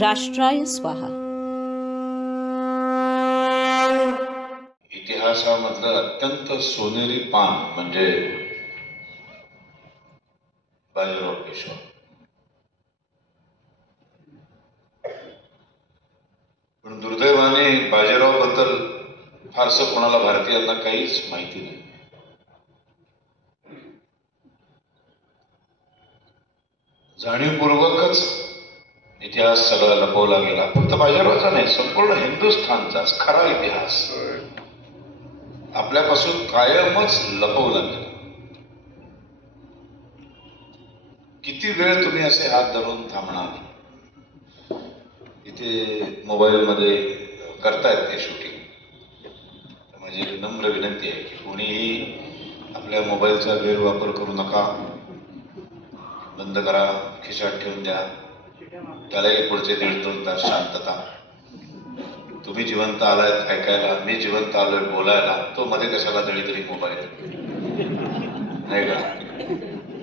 राष्ट्राय स्वाहा. इतिहासामधलं अत्यंत सोनेरी पान म्हणजे बाजीराव पेशवा. पण दुर्दैवाने बाजीराव बद्दल फारसं कोणाला भारतीयांना काहीच माहिती नाही. जाणीवपूर्वकच इतिहास सगळा लपवला गेला. फक्त बाजीरावचा नाही, संपूर्ण हिंदुस्थानचाच खरा इतिहास आपल्यापासून कायमच लपवला गेला. किती वेळ तुम्ही असे हात धरून थांबणार? इथे मोबाईल मध्ये करतायत ते शूटिंग. माझी नम्र विनंती आहे की कोणीही आपल्या मोबाईलचा गैरवापर करू नका. बंद करा, खिशात ठेवून द्या. त्यालाही पुढचे 1.5-2 तास शांतता. तुम्ही जिवंत आलायत ऐकायला, मी जिवंत आलोय बोलायला, तो मध्ये कशाला तरी मोबाईल नाही का?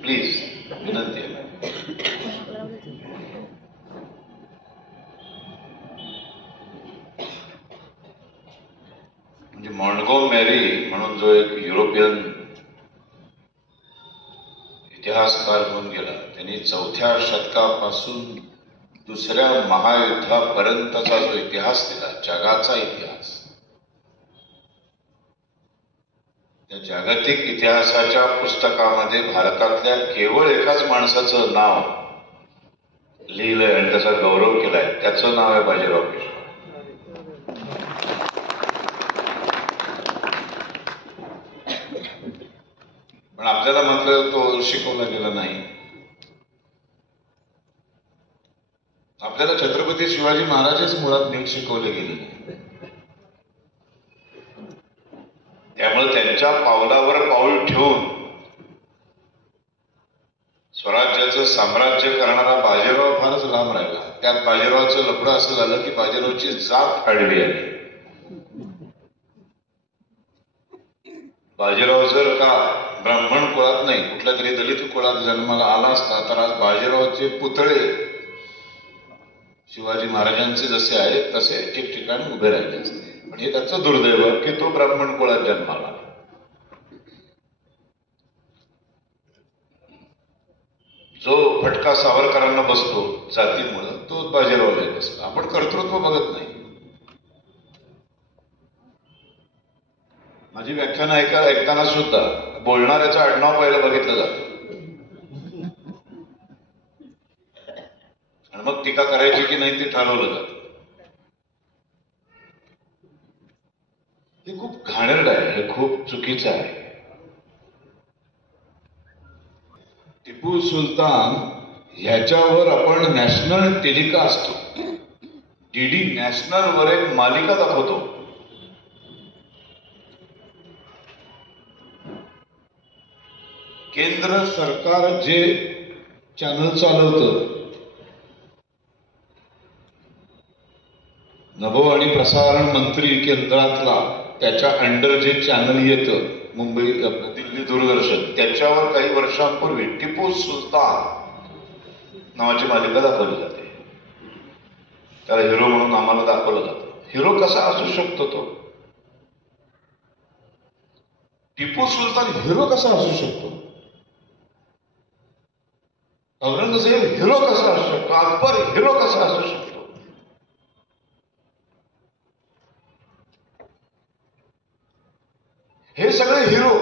प्लीज विनंती आहे. म्हणजे मॉन्टगोमेरी म्हणून जो एक युरोपियन इतिहासकार होऊन गेला, त्यांनी 4थ्या शतकापासून 2ऱ्या महायुद्धापर्यंतचा जो इतिहास दिला, जगाचा इतिहास, त्या जागतिक इतिहासाच्या पुस्तकामध्ये भारतातल्या केवळ एकाच माणसाचं नाव लिहिलंय आणि त्याचा गौरव केलाय. त्याचं नाव आहे बाजीराव पेशवा. पण आपल्याला मात्र तो शिकवला गेला नाही. आपल्याला छत्रपती शिवाजी महाराजच मुळात नीट शिकवले गेले नाही. त्यामुळे त्यांच्या पावलावर पाऊल ठेवून स्वराज्याचं साम्राज्य करणारा बाजीराव फारच लांब राहिला. त्यात बाजीरावचं लफडं असं झालं की बाजीरावची जात आडवी आली. बाजीराव जर का ब्राह्मण कुळात नाही, कुठल्या तरी दलित कुळात जन्माला आला असता तर आज बाजीरावचे पुतळे शिवाजी महाराजांचे जसे आहेत तसे ठिकठिकाणी उभे राहिले असते. पण हे त्याचं दुर्दैव की तो ब्राह्मण कुळात जन्माला. जो फटका सावरकरांना बसतो जातीमुळं, तो बाजीरावला बसतो. आपण कर्तृत्व बघत नाही. माझी व्याख्यान ऐकताना सुद्धा बोलणाऱ्याचं आडनाव पहिलं बघितलं जातं आणि मग टीका करायची की नाही ते ठरवलं जातं. हे खूप घाणेरडं आहे, हे खूप चुकीचं आहे. टिपू सुलतान ह्याच्यावर आपण नॅशनल टेलिकास्ट, डीडी नॅशनल वर एक मालिका दाखवतो. केंद्र सरकार जे चॅनल चालवतं, नभो आणि प्रसारण मंत्री केंद्रातला त्याच्या अंडर जे चॅनल येतं, मुंबई दिल्ली दूरदर्शन, त्याच्यावर काही वर्षांपूर्वी टिपू सुलतान नावाची मालिका दाखवली जाते. त्याला हिरो म्हणून आम्हाला दाखवलं जातं. हिरो कसा असू शकतो तो? टिपू सुलतान हिरो कसा असू शकतो? औरंगजेब हिरो कसा असू शकतो? अकबर हिरो कसा असू शकतो? हे सगळे हिरो.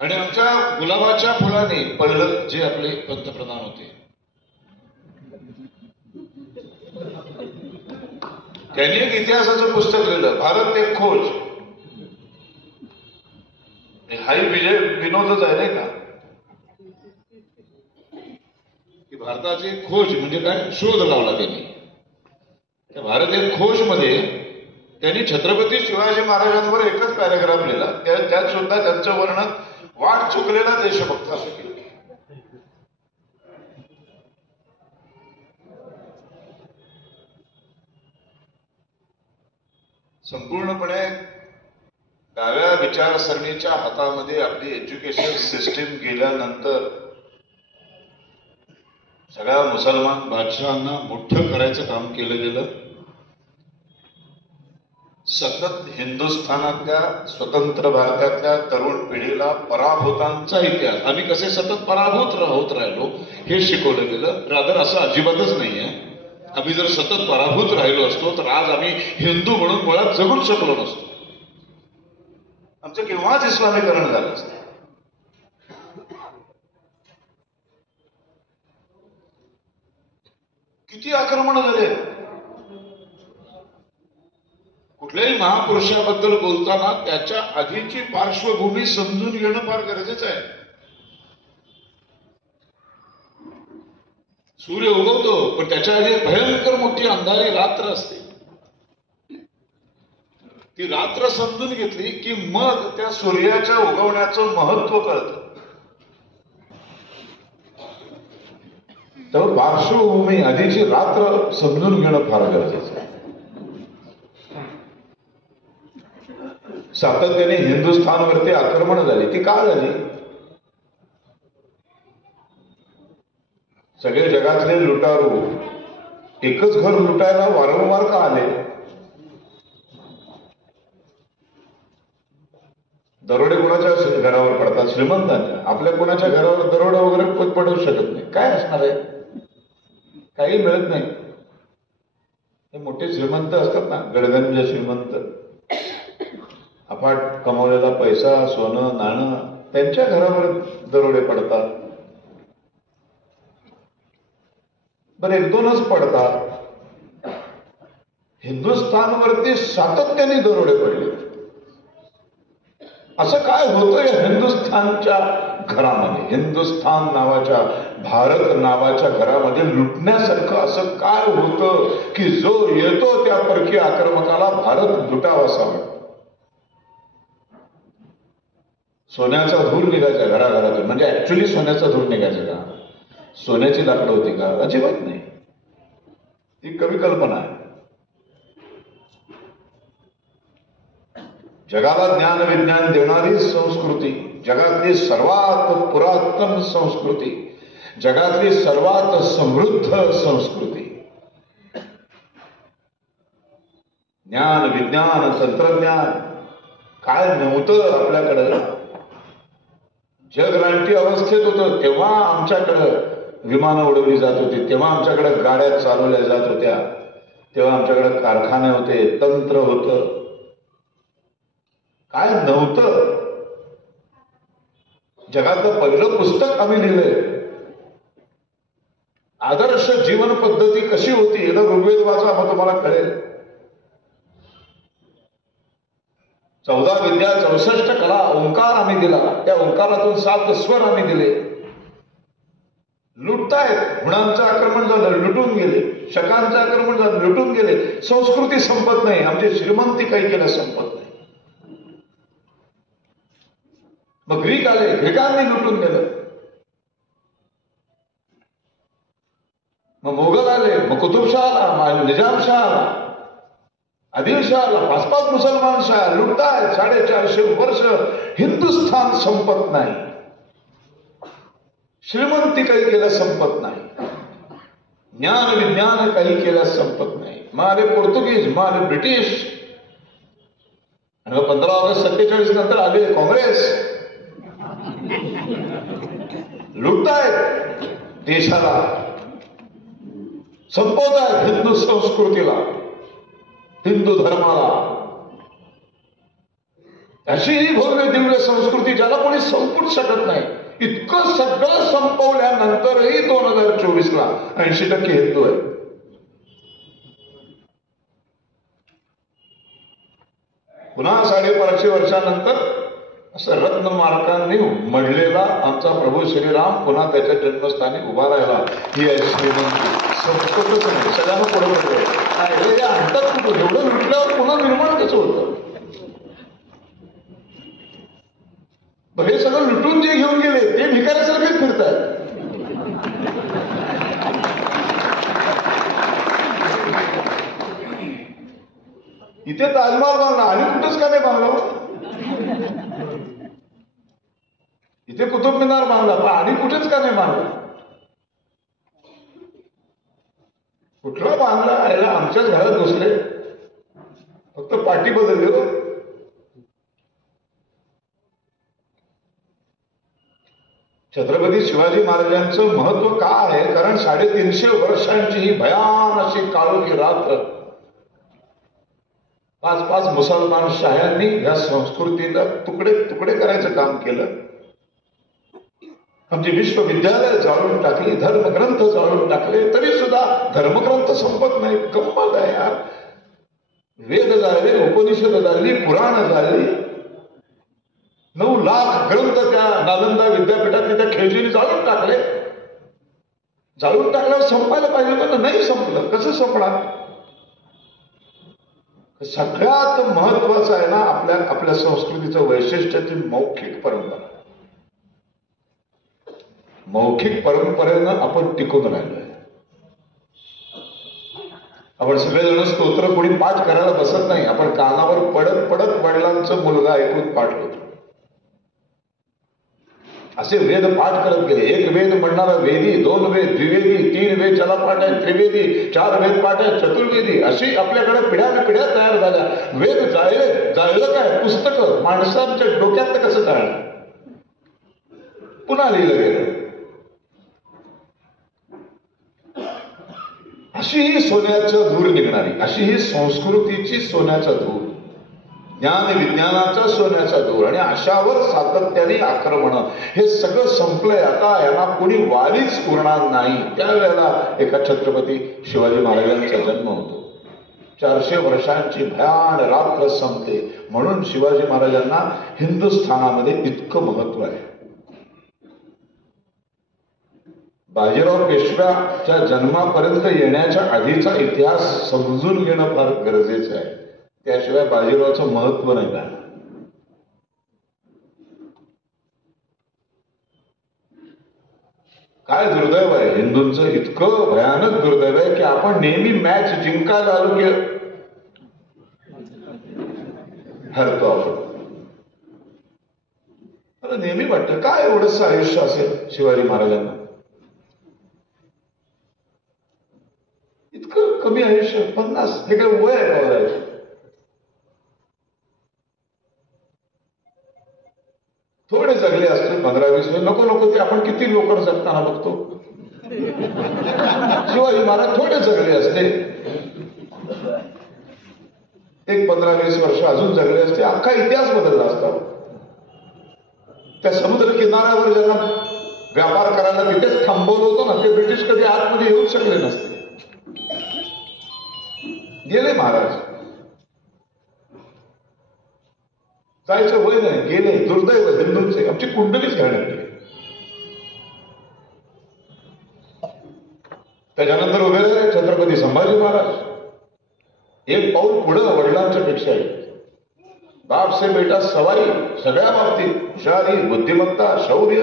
आणि आमच्या गुलाबाच्या फुलाने पहिलं जे आपले पंतप्रधान होते त्यांनी एक इतिहासाचं पुस्तक लिहिलं, भारत एक खोज. हाही विजय विनोदच आहे नाही का? की भारताची खोज म्हणजे काय? शोध लावला त्यांनी. त्या भारत एक खोज मध्ये त्यांनी छत्रपती शिवाजी महाराजांवर एकच पॅराग्राफ लिहिला. त्यात सुद्धा त्यांचं वर्णन वाट चुकलेला देशभक्त असं केलं. संपूर्णपणे डाव्या विचारसरणीच्या हातामध्ये आपली एज्युकेशन सिस्टीम गेल्यानंतर सगळ्या मुसलमान बादशहांना मोठं करायचं काम केलं गेलं. सतत हिंदुस्थानातल्या स्वतंत्र भारतातल्या तरुण पिढीला पराभूतांचा इतिहास, आम्ही कसे सतत पराभूत होत राहिलो हे शिकवलं गेलं. रादर असं अजिबातच नाहीये. आम्ही जर सतत पराभूत राहिलो असतो तर आज आम्ही हिंदू म्हणून मुळात जगूच शकलो नसतो. आमचं केव्हाच इस्लामीकरण झालं असतं. किती आक्रमण झाले. कुठल्याही महापुरुषाबद्दल बोलताना त्याच्या आधीची पार्श्वभूमी समजून घेणं फार गरजेचं आहे. सूर्य उगवतो पण त्याच्या आधी भयंकर मोठी अंधारी रात्र असते. ती रात्र समजून घेतली की मग त्या सूर्याच्या उगवण्याचं महत्व कळतं. तर पार्श्वभूमी आधीची रात्र समजून घेणं फार गरजेचं आहे. सातत्याने हिंदुस्थानवरती आक्रमण झाली. ती का झाली? सगळे जगातले लुटारू एकच घर लुटायला वारंवार का आले? दरोडे कोणाच्या घरावर पडतात? श्रीमंतांच्या. आपल्या कोणाच्या घरावर दरोडा वगैरे पडू शकत नाही. काय असणार आहे? काही मिळत नाही. हे मोठे श्रीमंत असतात ना, गडगंज श्रीमंत, अफाट कमावलेला पैसा, सोनं नाणं, त्यांच्या घरावर दरोडे पडतात. बरं, एक दोनच पडतात. हिंदुस्थानवरती सातत्याने दरोडे पडले. असं काय होतं या हिंदुस्थानच्या घरामध्ये? हिंदुस्थान नावाच्या, भारत नावाच्या घरामध्ये लुटण्यासारखं असं काय होतं की जो येतो त्या परकीय आक्रमकाला भारत लुटावासा वाटतो? सोन्याचा धूर निघायचा घराघरातून. म्हणजे ऍक्च्युली सोन्याचा धूर निघायचा का? सोन्याची लाकडं होती का? अजिबात नाही. ती कमी कल्पना आहे. जगाला ज्ञान विज्ञान देणारी संस्कृती, जगातली सर्वात पुरातन संस्कृती, जगातली सर्वात समृद्ध संस्कृती, ज्ञान विज्ञान तंत्रज्ञान काय नव्हतं आपल्याकडं. जग रानटी अवस्थेत होतं तेव्हा आमच्याकडं विमानं उडवली जात होती, तेव्हा आमच्याकडे गाड्या चालवल्या जात होत्या, तेव्हा आमच्याकडे कारखाने होते, तंत्र होतं. काय नव्हतं? जगातलं पहिलं पुस्तक आम्ही लिहिलंय. आदर्श जीवन पद्धती कशी होती याला ऋग्वेद वाचा, मग तुम्हाला कळेल. 14 विद्या 64 कला, ओंकार आम्ही दिला. त्या ओंकारातून 7 स्वर आम्ही दिले. लुटतायत. हुणांचं आक्रमण झालं, लुटून गेले. शकांचं आक्रमण झालं, लुटून गेले. संस्कृती संपत नाही. आमची श्रीमंती काही केलं संपत नाही. मग ग्रीक आले, ग्रीकांनी लुटून गेलं. मग मोगल आले, मग कुतुबशाह आला, निजामशाह आला, आदिलशाह आला, 5-5 मुसलमान शाह लुटतायत. 450 वर्ष हिंदुस्थान संपत नाही. श्रीमंती काही केलं संपत नाही. ज्ञान विज्ञान काही केलं संपत नाही. मग आले पोर्तुगीज, मग आले ब्रिटिश, आणि 15 ऑगस्ट 47 नंतर आले काँग्रेस. लुटतायत देशाला, संपवतायत हिंदू संस्कृतीला, हिंदू धर्माला. अशी ही भव्य दिव्य संस्कृती ज्याला कोणी संपूच शकत नाही. इतकं सगळं संपवल्यानंतरही 2024ला 80% हिंदू आहे. पुन्हा 550 वर्षानंतर असं रत्नमार्कांनी मढलेला आमचा प्रभू श्रीराम पुन्हा त्याच्या जन्मस्थानी उभा राहिला. ही आहे श्रीमंती. संपतच नाही. सगळ्यांना पुढे पडलं. आणतात कुठं? एवढं लुटल्यावर पुन्हा निर्माण कसं होतं? हे सगळं लुटून जे घेऊन गेले ते भिकाऱ्यासारखेच फिरतात. इथे ताजमहाल बांधला आणि कुठंच का नाही बांधला? इथे कुतुब मिनार बांधला आणि कुठेच का नाही बांधला? कुठला बांधला याला आमच्याच घरात बसले, फक्त पाठी बदलली हो. छत्रपती शिवाजी महाराजांचं महत्व का आहे? कारण 350 वर्षांची ही भयान अशी काळोखी रात्र 5 मुसलमान शाह्यांनी या संस्कृतीला तुकडे तुकडे करायचं काम केलं. आमची विश्वविद्यालय जाळून टाकली, धर्मग्रंथ जाळून टाकले, तरी सुद्धा धर्मग्रंथ संपत नाही. गंमत आहे यार. वेद जाळले, उपनिषद जाळली, पुराण जाळली, 9 लाख ग्रंथ त्या नालंदा विद्यापीठातले त्या खेळजीने जाळून टाकले. जाळून टाकल्यावर संपायला पाहिजे होतं, नाही संपलं. कसं संपणार? सगळ्यात महत्वाचं आहे ना आपल्या संस्कृतीचं वैशिष्ट्य ती मौखिक परंपरा. मौखिक परंपरेनं आपण टिकून राहिलोय. आपण सगळेजण स्तोत्र कोणी पाठ करायला बसत नाही. आपण कानावर पडत पडत वडिलांचं मुलगा ऐकून पाठ होतो. असे वेद पाठ करत गेले. 1 वेद म्हणणारा वेदी, 2 वेद द्विवेदी, 3 वेद ज्याला पाठ आहे त्रिवेदी, 4 वेद पाठ आहे चतुर्वेदी. अशी आपल्याकडे पिढ्या पिढ्या तयार झाल्या. वेद जाळलं काय? पुस्तकं माणसांच्या डोक्यात कसं जाळलं? पुन्हा लिहिलं गेलं. अशी ही सोन्याचं धूर निघणारी, अशी ही संस्कृतीची सोन्याचा धूर, ज्ञान विज्ञानाचा सोन्याचा धूर, आणि अशावर सातत्याने आक्रमण. हे सगळं संपलंय आता. यांना कोणी वालीच उरणार नाही. त्यावेळेला एका छत्रपती शिवाजी महाराजांचा जन्म होतो. 400 वर्षांची भयान रात्र संपते. म्हणून शिवाजी महाराजांना हिंदुस्थानामध्ये इतकं महत्व आहे. बाजीराव पेशव्याच्या जन्मापर्यंत येण्याच्या आधीचा इतिहास समजून घेणं फार गरजेचं आहे. त्याशिवाय बाजीरावचं महत्व नाही का? काय दुर्दैव आहे हिंदूंचं, इतकं भयानक दुर्दैव आहे की आपण नेहमी मॅच जिंकायला आलो की हरतो आपण. मला नेहमी वाटतं काय एवढंच आयुष्य असेल शिवाजी महाराजांना, इतकं कमी आयुष्य, 50. हे काय वय आहे का जायचं? थोडे जगले असते 15-20 वर्ष. नको ते आपण किती लोक जगताना बघतो. शिवाजी महाराज थोडे जगले असते, एक 15-20 वर्ष अजून जगले असते, अख्खा इतिहास बदलला असता. त्या समुद्र किनाऱ्यावर ज्यांना व्यापार करायला तिथेच थांबवलं होतं ना, ते ब्रिटिश कधी आतमध्ये येऊ शकले नसते. गेले महाराज, जायचं वय नाही, गेले. दुर्दैव हिंदूंचे. आमची कुंडलीच घालण्यात गेली. त्याच्यानंतर उभे राहिले छत्रपती संभाजी महाराज. एक पाऊल पुढं वडिलांच्या पेक्षा. बाप से बेटा सवाई, सगळ्या बाबतीत हुशारी, बुद्धिमत्ता, शौर्य.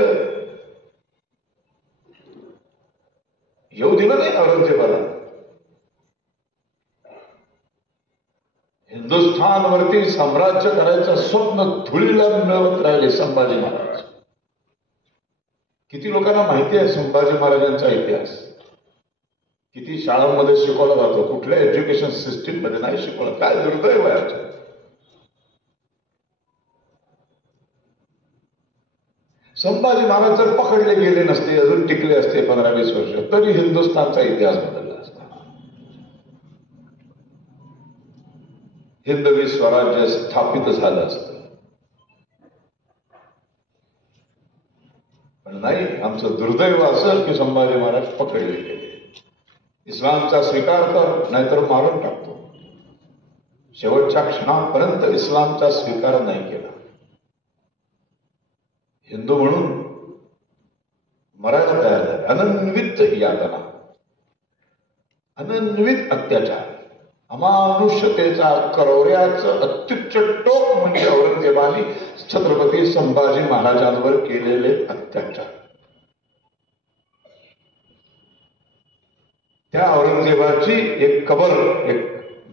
येऊ दिलं नाही औरंगजेबाला. हिंदुस्थानवरती साम्राज्य करायचं स्वप्न धुळीला मिळवत राहिले संभाजी महाराज. किती लोकांना माहिती आहे संभाजी महाराजांचा इतिहास? किती शाळांमध्ये शिकवला जातो, कुठल्या एज्युकेशन सिस्टीम मध्ये नाही शिकवलं. काय दुर्दैव आहे. संभाजी महाराज जर पकडले गेले नसते, अजून टिकले असते 15-20 वर्ष, तरी हिंदुस्थानचा इतिहास बदलला असता. हिंदवी स्वराज्य स्थापित झालं असतं. पण नाही, आमचं दुर्दैव असं की संभाजी महाराज पकडले गेले. इस्लामचा स्वीकार कर, नाहीतर मारून टाकतो. शेवटच्या क्षणापर्यंत इस्लामचा स्वीकार नाही केला. हिंदू म्हणून मरायला तयार झाले. अनन्वित यातना, अनन्वित अत्याचार, अमानुष्यतेचा, करौर्याचं अत्युच्च टोक म्हणजे औरंगजेबाने छत्रपती संभाजी महाराजांवर केलेले अत्याचार. त्या औरंगजेबाची एक कबर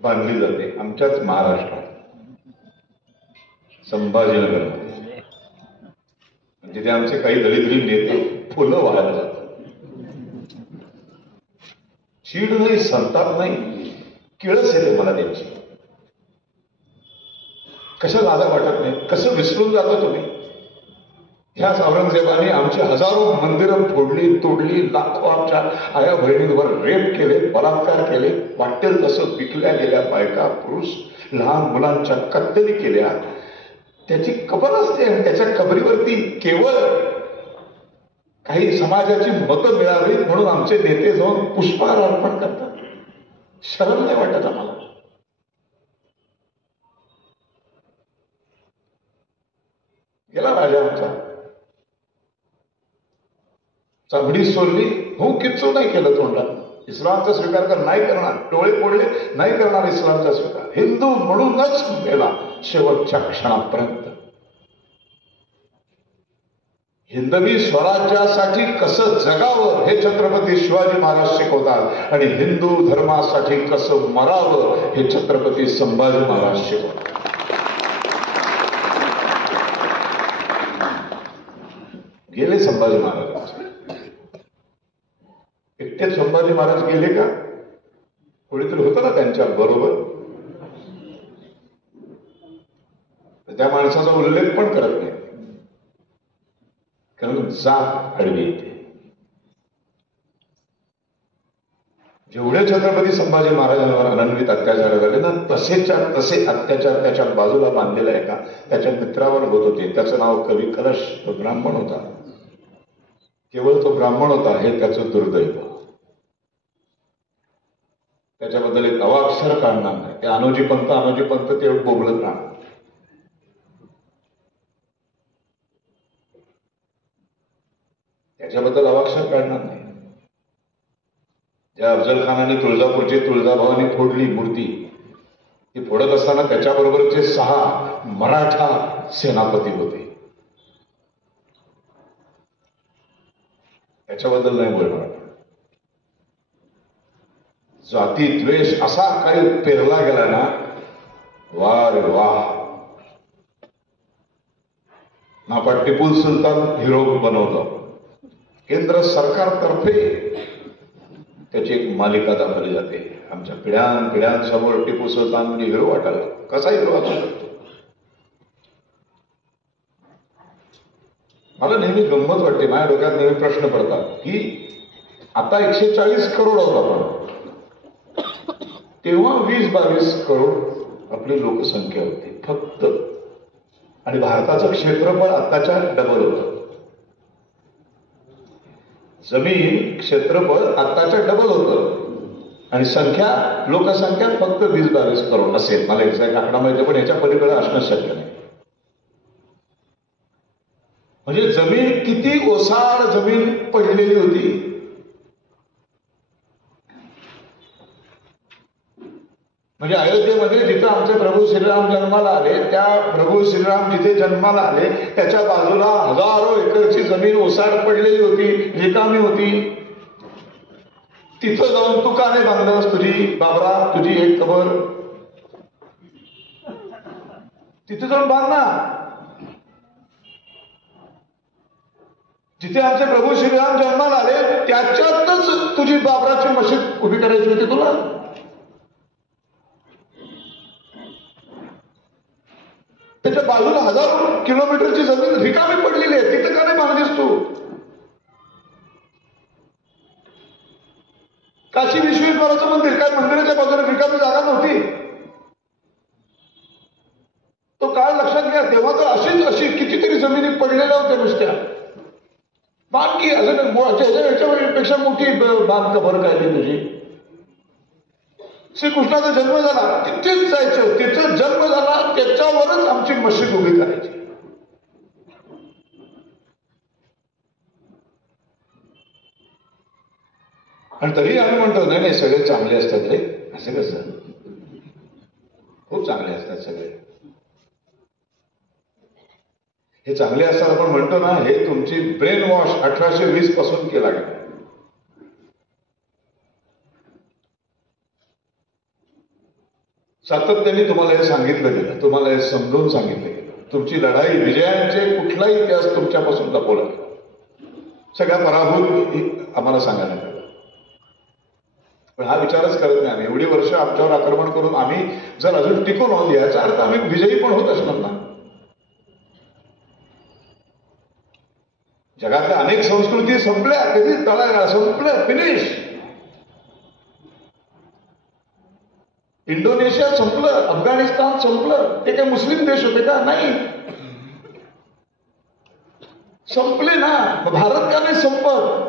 बांधली जाते आमच्याच महाराष्ट्रात, संभाजीनगरमध्ये. तिथे आमचे काही दलित नेते फुलं वाहायला जातात. चीड नाही, संताप नाही, किळस येते मला त्यांची. कसं लाजा वाटत नाही, कसं विसरून जातो तुम्ही. ह्याच औरंगजेबाने आमची हजारो मंदिरं फोडली, तोडली, लाखो आमच्या आया बहिणींवर रेप केले, बलात्कार केले, वाटेल तसं विकल्या गेल्या बायका, पुरुष, लहान मुलांच्या कत्तली केल्या. त्याची कबर असते आणि त्याच्या कबरीवरती केवळ काही समाजाची मतं मिळावी म्हणून आमचे नेते जाऊन पुष्पहार अर्पण करतात. शरम नाही वाटत आम्हाला. गेला राजा आमचा, चामडी सोडली, हो किच्चू नाही केलं तोंडात. इस्लामचा स्वीकार कर नाही करणार, डोळे फोडले नाही करणार इस्लामचा स्वीकार. हिंदू म्हणूनच गेला शेवटच्या क्षणापर्यंत. हिंदवी स्वराज्यासाठी कसं जगावं हे छत्रपती शिवाजी महाराज शिकवतात आणि हिंदू धर्मासाठी कसं मरावं हे छत्रपती संभाजी महाराज शिकवतात. गेले संभाजी महाराज, एकटे संभाजी महाराज गेले का? कोणीतरी होतं ना त्यांच्या बरोबर. त्या माणसाचा उल्लेख पण करत नाही, कारण जात आडवी येते. जेवढे छत्रपती संभाजी महाराजांवर अनन्वित अत्याचार झाले ना, तसेच्या तसे अत्याचार त्याच्या बाजूला बांधलेला आहे का त्याच्या मित्रावर होत होते. त्याचं नाव कवी कलश, तो ब्राह्मण होता. केवळ तो ब्राह्मण होता हे त्याचं दुर्दैव. त्याच्याबद्दल एक अवाक्षर काढणार नाही. ते अनुजी पंत ते बोबलत राहणार. त्याच्याबद्दल अवाक्षर काढणार नाही. ज्या अफजल खानाने तुळजापूरची तुळजाभवानी फोडली मूर्ती, ती फोडत असताना त्याच्याबरोबरचे 6 मराठा सेनापती होते. त्याच्याबद्दल नाही बोलणार. जाती द्वेष असा काही पेरला गेला ना, वा रे वा. नापा टिपू सुलतान हिरो बनवलं. केंद्र सरकारतर्फे त्याची एक मालिका दाखवली जाते. आमच्या पिढ्यांसमोर टिपू सुलतान म्हणजे हिरो वाटायला. कसा हिरो असू शकतो? मला नेहमी गंमत वाटते, माझ्या डोक्यात नेहमी प्रश्न पडतात की आता 140 करोड आहोत आपण, तेव्हा 20-22 करोड आपली लोकसंख्या होती फक्त, आणि भारताचं क्षेत्रफळ आताच्या डबल होतं. जमीन क्षेत्रफळ आताच्या डबल होतं आणि लोकसंख्या फक्त 20-22 करोड असेल. मला एक्झॅक्ट आकडा माहिती, पण याच्या पलीकडे असणं शक्य नाही. म्हणजे जमीन किती ओसाड जमीन पडलेली होती. म्हणजे अयोध्येमध्ये जिथं आमचे प्रभू श्रीराम जन्माला आले, त्या प्रभू श्रीराम जिथे जन्माला आले त्याच्या बाजूला हजारो एकरची जमीन ओसाड पडलेली होती, रिकामी होती. तिथं जाऊन तू का नाही बांधलंस तुझी बाबरा, तुझी एक कबर? तिथे जाऊन बांध ना. जिथे आमचे प्रभू श्रीराम जन्माला आले त्याच्यातच तुझी बाबराची मशीद उभी करायची होती तुला. त्याच्या बाजूला हजारो किलोमीटरची जमीन रिकामी पडलेली आहे, तिथं का नाही बांधलीस तू? काशी विश्वेश्वराचं मंदिर, काय मंदिराच्या बाजूला रिकामी जागा नव्हती? तो काळ लक्षात घ्या. तेव्हा तर अशी कितीतरी जमिनी पडलेल्या होत्या नुसत्या. बांध की अजून ह्याच्यापेक्षा मोठी बांध खबर काय ती तुझी. श्रीकृष्णाचा जन्म झाला तिथेच जायचं, तिचा जन्म झाला त्याच्यावरच आमची मशीद उभी करायची. आणि तरी आम्ही म्हणतो नाही नाही सगळे चांगले असतात रे. असं कसं? खूप चांगले असतात सगळे. हे चांगले असतात आपण म्हणतो ना, हे तुमची ब्रेन वॉश 1820 पासून केला गेला. सातत्याने तुम्हाला हे सांगितलं गेलं, तुम्हाला हे समजून सांगितलं गेलं. तुमची लढाई विजयांचे कुठलाही इतिहास तुमच्यापासून लपवला गेला. सगळ्या पराभूत आम्हाला सांगायला गेलं. पण हा विचारच करत नाही आम्ही. एवढी वर्ष आमच्यावर आक्रमण करून आम्ही जर अजून टिकून आहोत याचा अर्थ आम्ही विजयी पण होत असणार ना. जगातल्या अनेक संस्कृती संपल्या, कधी तळा संपल्या, फिनिश. इंडोनेशिया संपलं, अफगाणिस्तान संपलं. ते काय मुस्लिम देश होते का? नाही, संपले ना. भारत का नाही संपत?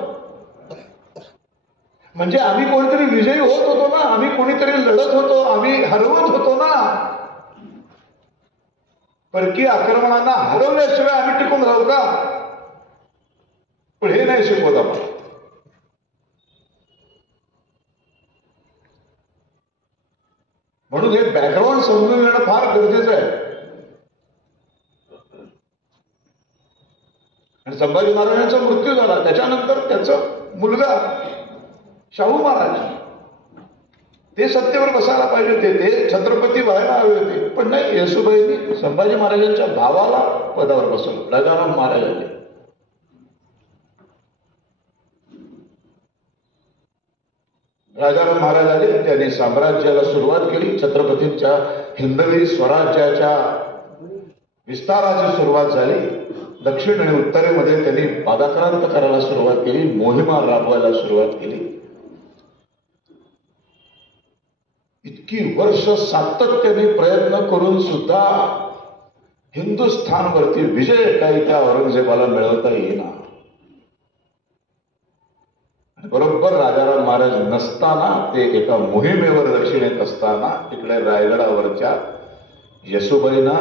म्हणजे आम्ही कोणीतरी विजयी होत होतो ना, आम्ही कोणीतरी लढत होतो, आम्ही हरवत होतो ना. परकीय आक्रमणांना हरवल्याशिवाय आम्ही टिकून राहू का? पण हे नाही शिकवत आपण. म्हणून हे बॅकग्राऊंड समजून घेणं फार गरजेचं आहे. आणि संभाजी महाराजांचा मृत्यू झाला, त्याच्यानंतर त्याचा मुलगा शाहू महाराज ते सत्तेवर बसायला पाहिजे होते, ते छत्रपती व्हायला हवे होते. पण नाही, येसूबाईंनी संभाजी महाराजांच्या भावाला पदावर बसवलं, राजाराम महाराजांनी. राजाराम महाराज आले, त्यांनी साम्राज्याला सुरुवात केली. छत्रपतींच्या हिंदवी स्वराज्याच्या विस्ताराची सुरुवात झाली. दक्षिण आणि उत्तरेमध्ये त्यांनी पादाक्रांत करायला सुरुवात केली, मोहिमा राबवायला सुरुवात केली. इतकी वर्ष सातत्याने प्रयत्न करून सुद्धा हिंदुस्थानवरती विजय काही त्या औरंगजेबाला मिळवता येईना. बरोबर राजाराम महाराज नसताना, ते एका मोहिमेवर दक्षिणेत असताना, तिकडे रायगडावरच्या येसूबाईंना,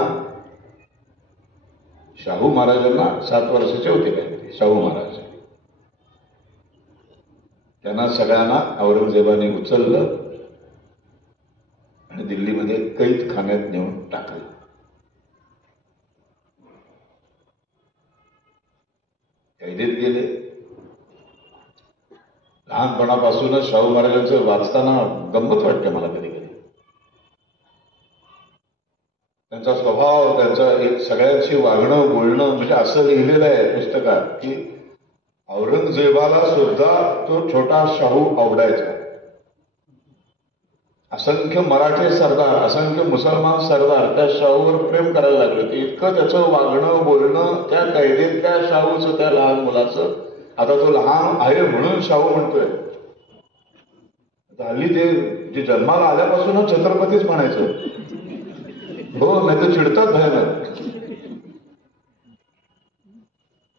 शाहू महाराजांना 7 वर्षाचे होते काय शाहू महाराज, त्यांना सगळ्यांना औरंगजेबाने उचललं आणि दिल्लीमध्ये कैद खान्यात नेऊन टाकलं. कैदेत गेले. लहानपणापासूनच शाहू महाराजांचं वाचताना गंमत वाटते मला कधी कधी. त्यांचा स्वभाव, त्यांचा एक सगळ्यांशी वागणं बोलणं, म्हणजे असं लिहिलेलं आहे पुस्तकात की औरंगजेबाला सुद्धा तो छोटा शाहू आवडायचा. असंख्य मराठी सरदार, असंख्य मुसलमान सरदार त्या शाहूवर प्रेम करायला लागले. ते इतकं त्याचं वागणं बोलणं, त्या कैदेत त्या शाहूचं, त्या लहान मुलाचं. आता तो लहान आहे म्हणून शाहू म्हणतोय. हल्ली ते जे जन्माला आल्यापासूनच छत्रपतीच म्हणायचं. हो, नाही तर चिडतात भयानक.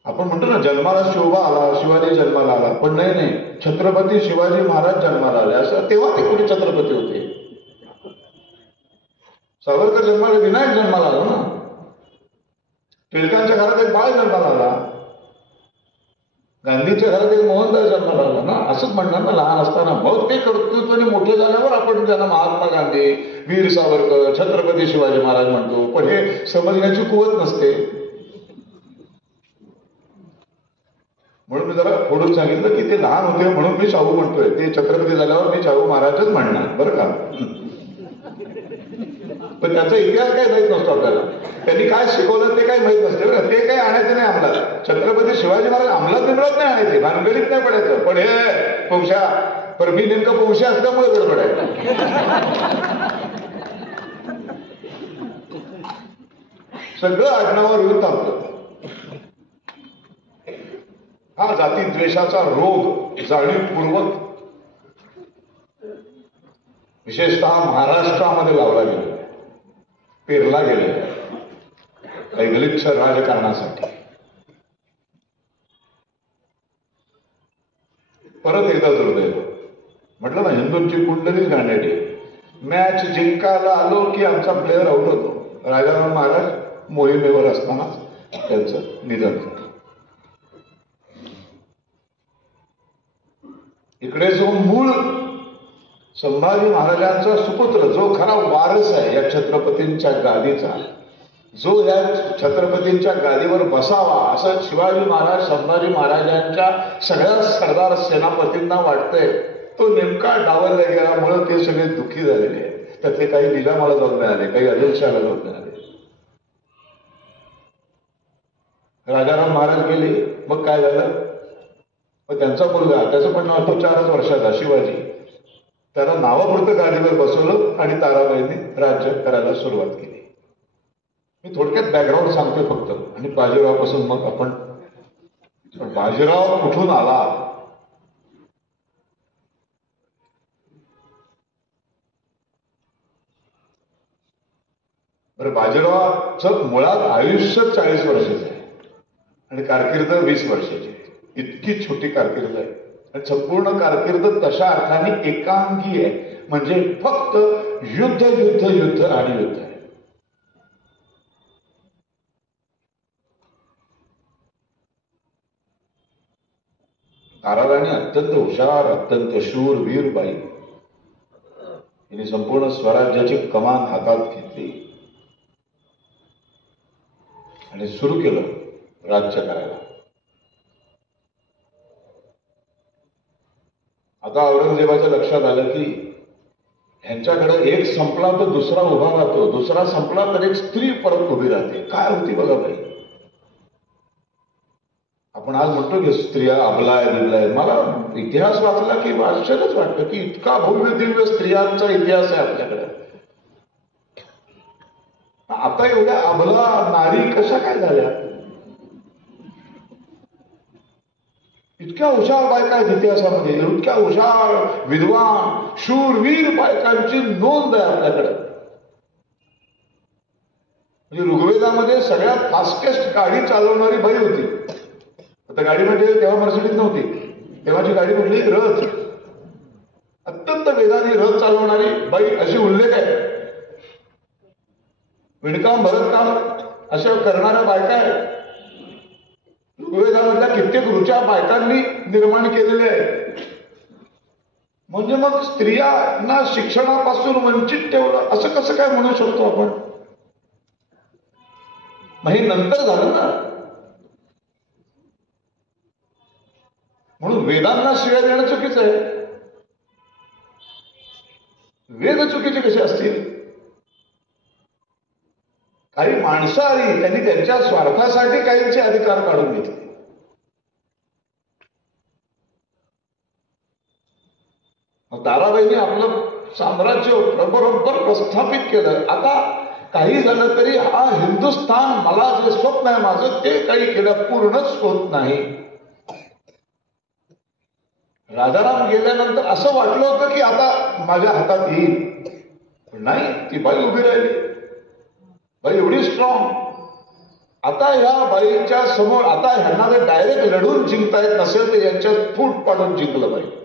आपण म्हणतो ना जन्माला शिवबा आला, शिवाजी जन्माला आला, पण नाही, छत्रपती शिवाजी महाराज जन्माला आले. असं तेव्हा ते कुठे छत्रपती होते. सावरकर जन्माला, विनायक जन्माला आला ना. टिळकांच्या घरात एक बाळ जन्माला आला, गांधीच्या घरात एक मोहनदास जन्माला आला ना. असंच म्हणणार ना लहान असताना. मग ते कर्तृत्वाने मोठे झाल्यावर आपण त्यांना महात्मा गांधी, वीर सावरकर, छत्रपती शिवाजी महाराज म्हणतो. पण हे समजण्याची कुवत नसते. म्हणून मी जरा फोडून सांगितलं की ते लहान होते म्हणून मी शाहू म्हणतोय. ते छत्रपती झाल्यावर मी शाहू महाराजच म्हणणार, बरं का. पण त्याचा इतिहास काय माहित नसतो आपल्याला. त्यांनी काय शिकवलं ते काही माहित नसते बरं. ते काही आणायचं नाही अंमलात. छत्रपती शिवाजी महाराज अंमलात बिमलात नाही आणायचे, भानगडीत नाही पडायचं. पण हे पोंशा, पण मी नेमकं पोंशा असल्यामुळे गडबड आहे. सगळं आडनावावर येऊन थांबतं. हा जाती द्वेषाचा रोग जाणीवपूर्वक विशेषतः महाराष्ट्रामध्ये लावला गेला, पेरला गेलेला काही गलिच्छ राजकारणासाठी. परत एकदा दुर्दैव. म्हटलं ना, हिंदूंची कुंडलीच गांडली. मॅच जिंकायला आलो की आमचा प्लेअर आउट होतो. राजाराम महाराज मोहिमेवर असताना त्यांचं निधन झालं. इकडे जो मूळ संभाजी महाराजांचा सुपुत्र, जो खरा वारस आहे या छत्रपतींच्या गादीचा, जो या छत्रपतींच्या गादीवर बसावा असं शिवाजी महाराज संभाजी महाराजांच्या सगळ्या सरदार सेनापतींना वाटतंय, तो नेमका डावलला गेल्यामुळे ते सगळे दुःखी झालेले आहेत. त्यातले काही निजामाला जाऊन मिळाले, काही आदिलशहाला जाऊन मिळाले. राजाराम महाराज गेले, मग काय झालं? त्यांचा मुलगा, त्याचं पण नाव तो 4च वर्षाचा शिवाजी, त्याला नावापुरतं गादीवर बसवलं आणि ताराबाईंनी राज्य करायला सुरुवात केली. मी थोडक्यात बॅकग्राऊंड सांगतोय फक्त, आणि बाजीरावापासून मग आपण. बाजीराव कुठून आला? बरं, बाजीरावाचं मुळात आयुष्य 40 वर्षाचं आहे आणि कारकीर्द 20 वर्षाची. इतकी छोटी कारकीर्द आहे आणि संपूर्ण कारकीर्द तशा अर्थाने एकांगी आहे, म्हणजे फक्त युद्ध युद्ध युद्ध आणि युद्ध आहे. ताराराणी अत्यंत हुशार, अत्यंत शूर, वीर बाई. तिने संपूर्ण स्वराज्याची कमान हातात घेतली आणि सुरू केलं राज्य करायला. आता औरंगजेबाच्या लक्षात आलं की ह्यांच्याकडे एक संपला तर दुसरा उभा राहतो, दुसरा संपला तर एक स्त्री परत उभी राहते. काय होती बघा बाई. आपण आज म्हणतो की स्त्रिया अबलाय बिबलाय. मला इतिहास वाचला की आश्चर्यच वाटतं की इतका भव्य दिव्य स्त्रियांचा इतिहास आहे आपल्याकडे. आता एवढ्या अबला नारी कशा काय झाल्या? इतक्या हुशार बायका आहेत इतिहासामध्ये, इतक्या हुशार विद्वान शूरवीर बायकांची नोंद आहे आपल्याकडे. म्हणजे ऋग्वेदामध्ये सगळ्यात फास्टेस्ट गाडी चालवणारी बाई होती. आता गाडी म्हणजे तेव्हा मर्सिडीज नव्हती, तेव्हाची गाडी कुठली? रथ. अत्यंत वेगाने रथ चालवणारी बाई अशी उल्लेख आहे. विणकाम भरतकाम अशा करणाऱ्या बायका आहेत. ऋग्वेदामधल्या कित्येक ऋचा बायकांनी निर्माण केलेले आहेत. म्हणजे मग स्त्रियांना शिक्षणापासून वंचित ठेवलं असं कसं काय म्हणू शकतो आपण? मग हे नंतर झालं ना. म्हणून वेदांना शिव्या देणं चुकीचं आहे. वेद चुकीचे कसे असतील? काही माणसं आली, त्यांनी त्यांच्या स्वार्थासाठी काहींचे अधिकार काढून घेतले. ताराबाईंनी आपलं साम्राज्य बरोबर प्रस्थापित केलं. आता काही झालं तरी हा हिंदुस्थान, मला जे स्वप्न आहे माझं, ते काही केलं पूर्णच होत नाही. राजाराम गेल्यानंतर असं वाटलं होतं की आता माझ्या हातात येईल, पण नाही. ती बाई उभी राहिली. बाई एवढी स्ट्रॉंग. आता ह्या बाईच्या समोर आता ह्यांना जर डायरेक्ट लढून जिंकता येत नसेल तर यांच्या फूट पाडून जिंकलं पाहिजे.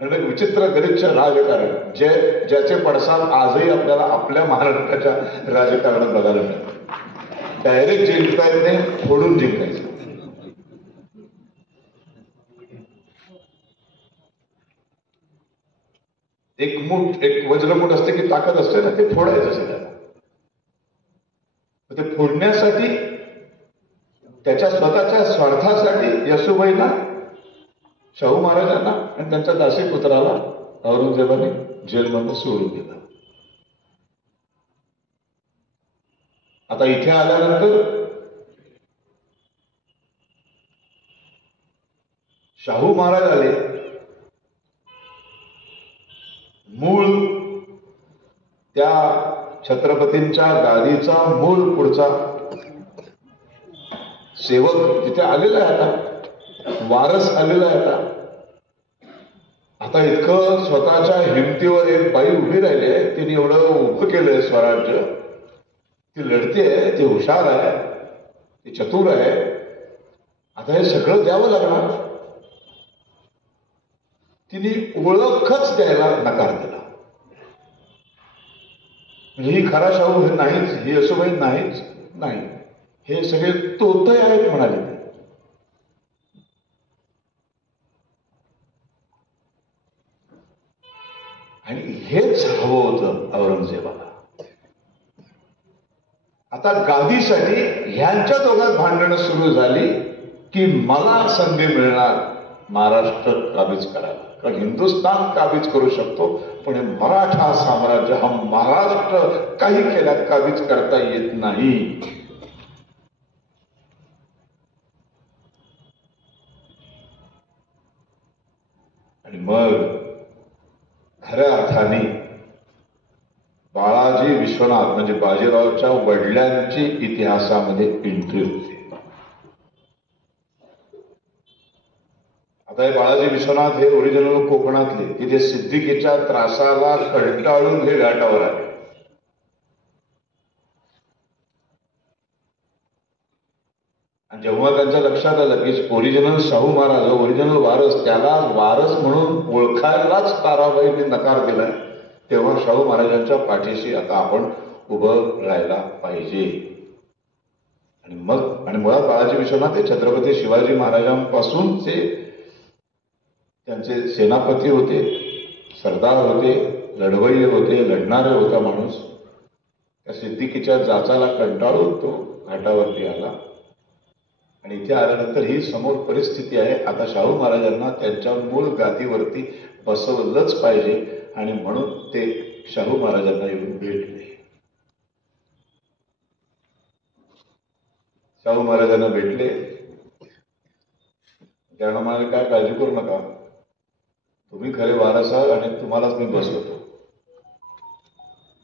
विचित्र गलिच्छ राजकारण ज्याचे पडसाद आजही आपल्याला आपल्या महाराष्ट्राच्या राजकारणात बघायला मिळतात. डायरेक्ट जिंकता येत नाही, फोडून जिंकायचं. एक वज्रमूठ असते की ताकद असते ना, ते फोडायचं सगळ्यांना. ते फोडण्यासाठी त्याच्या स्वतःच्या स्वार्थासाठी येसूबाईंना, शाहू महाराजांना आणि त्यांच्या दासी पुत्राला औरंगजेबाने जेलमध्ये सोडून दिलं. आता इथे आल्यानंतर शाहू महाराज आले. मूळ त्या छत्रपतींच्या गादीचा मूळ पुढचा सेवक तिथे आलेला आहे. आता वारस आलेला आहे. आता इतकं स्वतःच्या हिमतीवर एक बाई उभी राहिली आहे. तिने एवढं उभं केलंय स्वराज्य. ती लढतेय, ती हुशार आहे, ती चतुर आहे. आता हे सगळं द्यावं लागणार. तिने ओळखच द्यायला नकार दिला. ही खरा शाहू हे नाहीच, ही येसूबाई नाहीच, नाही, हे सगळे तोते आहेत म्हणाले. आणि हेच हवं होतं औरंगजेबाला. आता गादीसाठी ह्यांच्या दोघात भांडणं सुरू झाली की मला संधी मिळणार महाराष्ट्र काबीज करायला. कारण हिंदुस्थान काबीज करू शकतो, पण मराठा साम्राज्य हा महाराष्ट्र काही केल्यात काबीज करता येत नाही. आणि मग खऱ्या अर्थाने बाळाजी विश्वनाथ म्हणजे बाजीरावच्या वडिलांची इतिहासामध्ये एंट्री होते. आता हे बाळाजी विश्वनाथ हे ओरिजिनल कोकणातले की जे सिद्दीकीच्या त्रासाला कंटाळून हे घाटावर आले. आणि जेव्हा त्यांच्या लक्षात आलं की ओरिजिनल शाहू महाराज ओरिजिनल वारस त्याला वारस म्हणून ओळखायलाच ताराबाईंनी नकार दिलाय, तेव्हा शाहू महाराजांच्या पाठीशी आता आपण उभं राहायला पाहिजे. आणि मुळात बाळाजी विश्वनाथ हे छत्रपती शिवाजी महाराजांपासून ते त्यांचे सेनापती होते, सरदार होते, लढवय्ये होते, लढणारे होता माणूस. त्या सिद्दीकीच्या जाचाला कंटाळून तो घाटावरती आला. आणि इथे आल्यानंतर ही समोर परिस्थिती आहे. आता शाहू महाराजांना त्यांच्या मूळ गादीवरती बसवलंच पाहिजे आणि म्हणून ते शाहू महाराजांना येऊन भेटले. शाहू महाराजांना भेटले. त्यांना म्हणाले काय काळजी करू नका, तुम्ही खरे वारस आहात आणि तुम्हालाच मी बसवतो.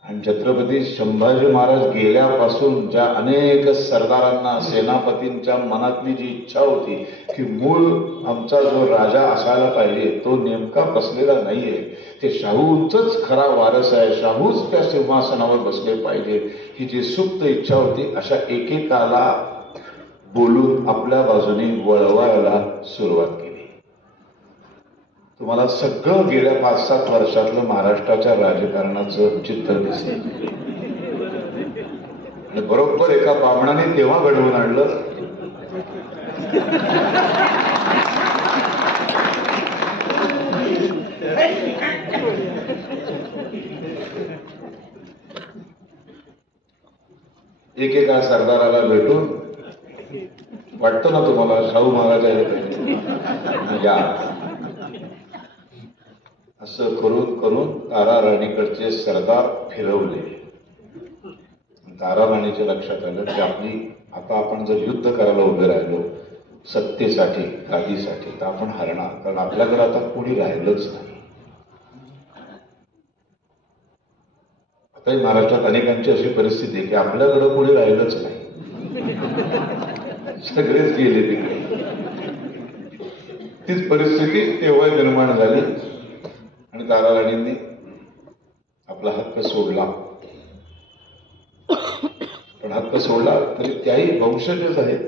आणि छत्रपती संभाजी महाराज गेल्यापासून ज्या अनेक सरदारांना सेनापतींच्या मनातली जी इच्छा होती की मूळ आमचा जो राजा असायला पाहिजे तो नेमका बसलेला नाहीये, ते शाहूंचंच खरा वारस आहे, शाहूच त्या सिंहासनावर बसले पाहिजे, ही जी सुप्त इच्छा होती अशा एकेकाला बोलून आपल्या बाजूने वळवायला सुरुवात केली. तुम्हाला सगळं गेल्या 5-7 वर्षातलं महाराष्ट्राच्या राजकारणाचं चित्र दिसेल. आणि बरोबर एका बामणाने तेव्हा घडवून आणलं एकेका सरदाराला भेटून, वाटतं ना तुम्हाला शाहू महाराज आहेत या, असं करून करून तारा राणीकडचे सरदार फिरवले. तारा राणीच्या लक्षात आलं की आता आपण जर युद्ध करायला उभे राहिलो सत्तेसाठी, गादीसाठी, तर आपण हरणार, कारण आपल्याकडे आता कोणी राहिलंच नाही. आता महाराष्ट्रात अनेकांची अशी परिस्थिती आहे की आपल्याकडे कोणी राहिलंच नाही, सगळेच गेले तिकडे. तीच परिस्थिती तेव्हा निर्माण झाली आणि तारा राणींनी आपला हक्क सोडला. पण हक्क सोडला तरी त्याही वंशजच आहेत,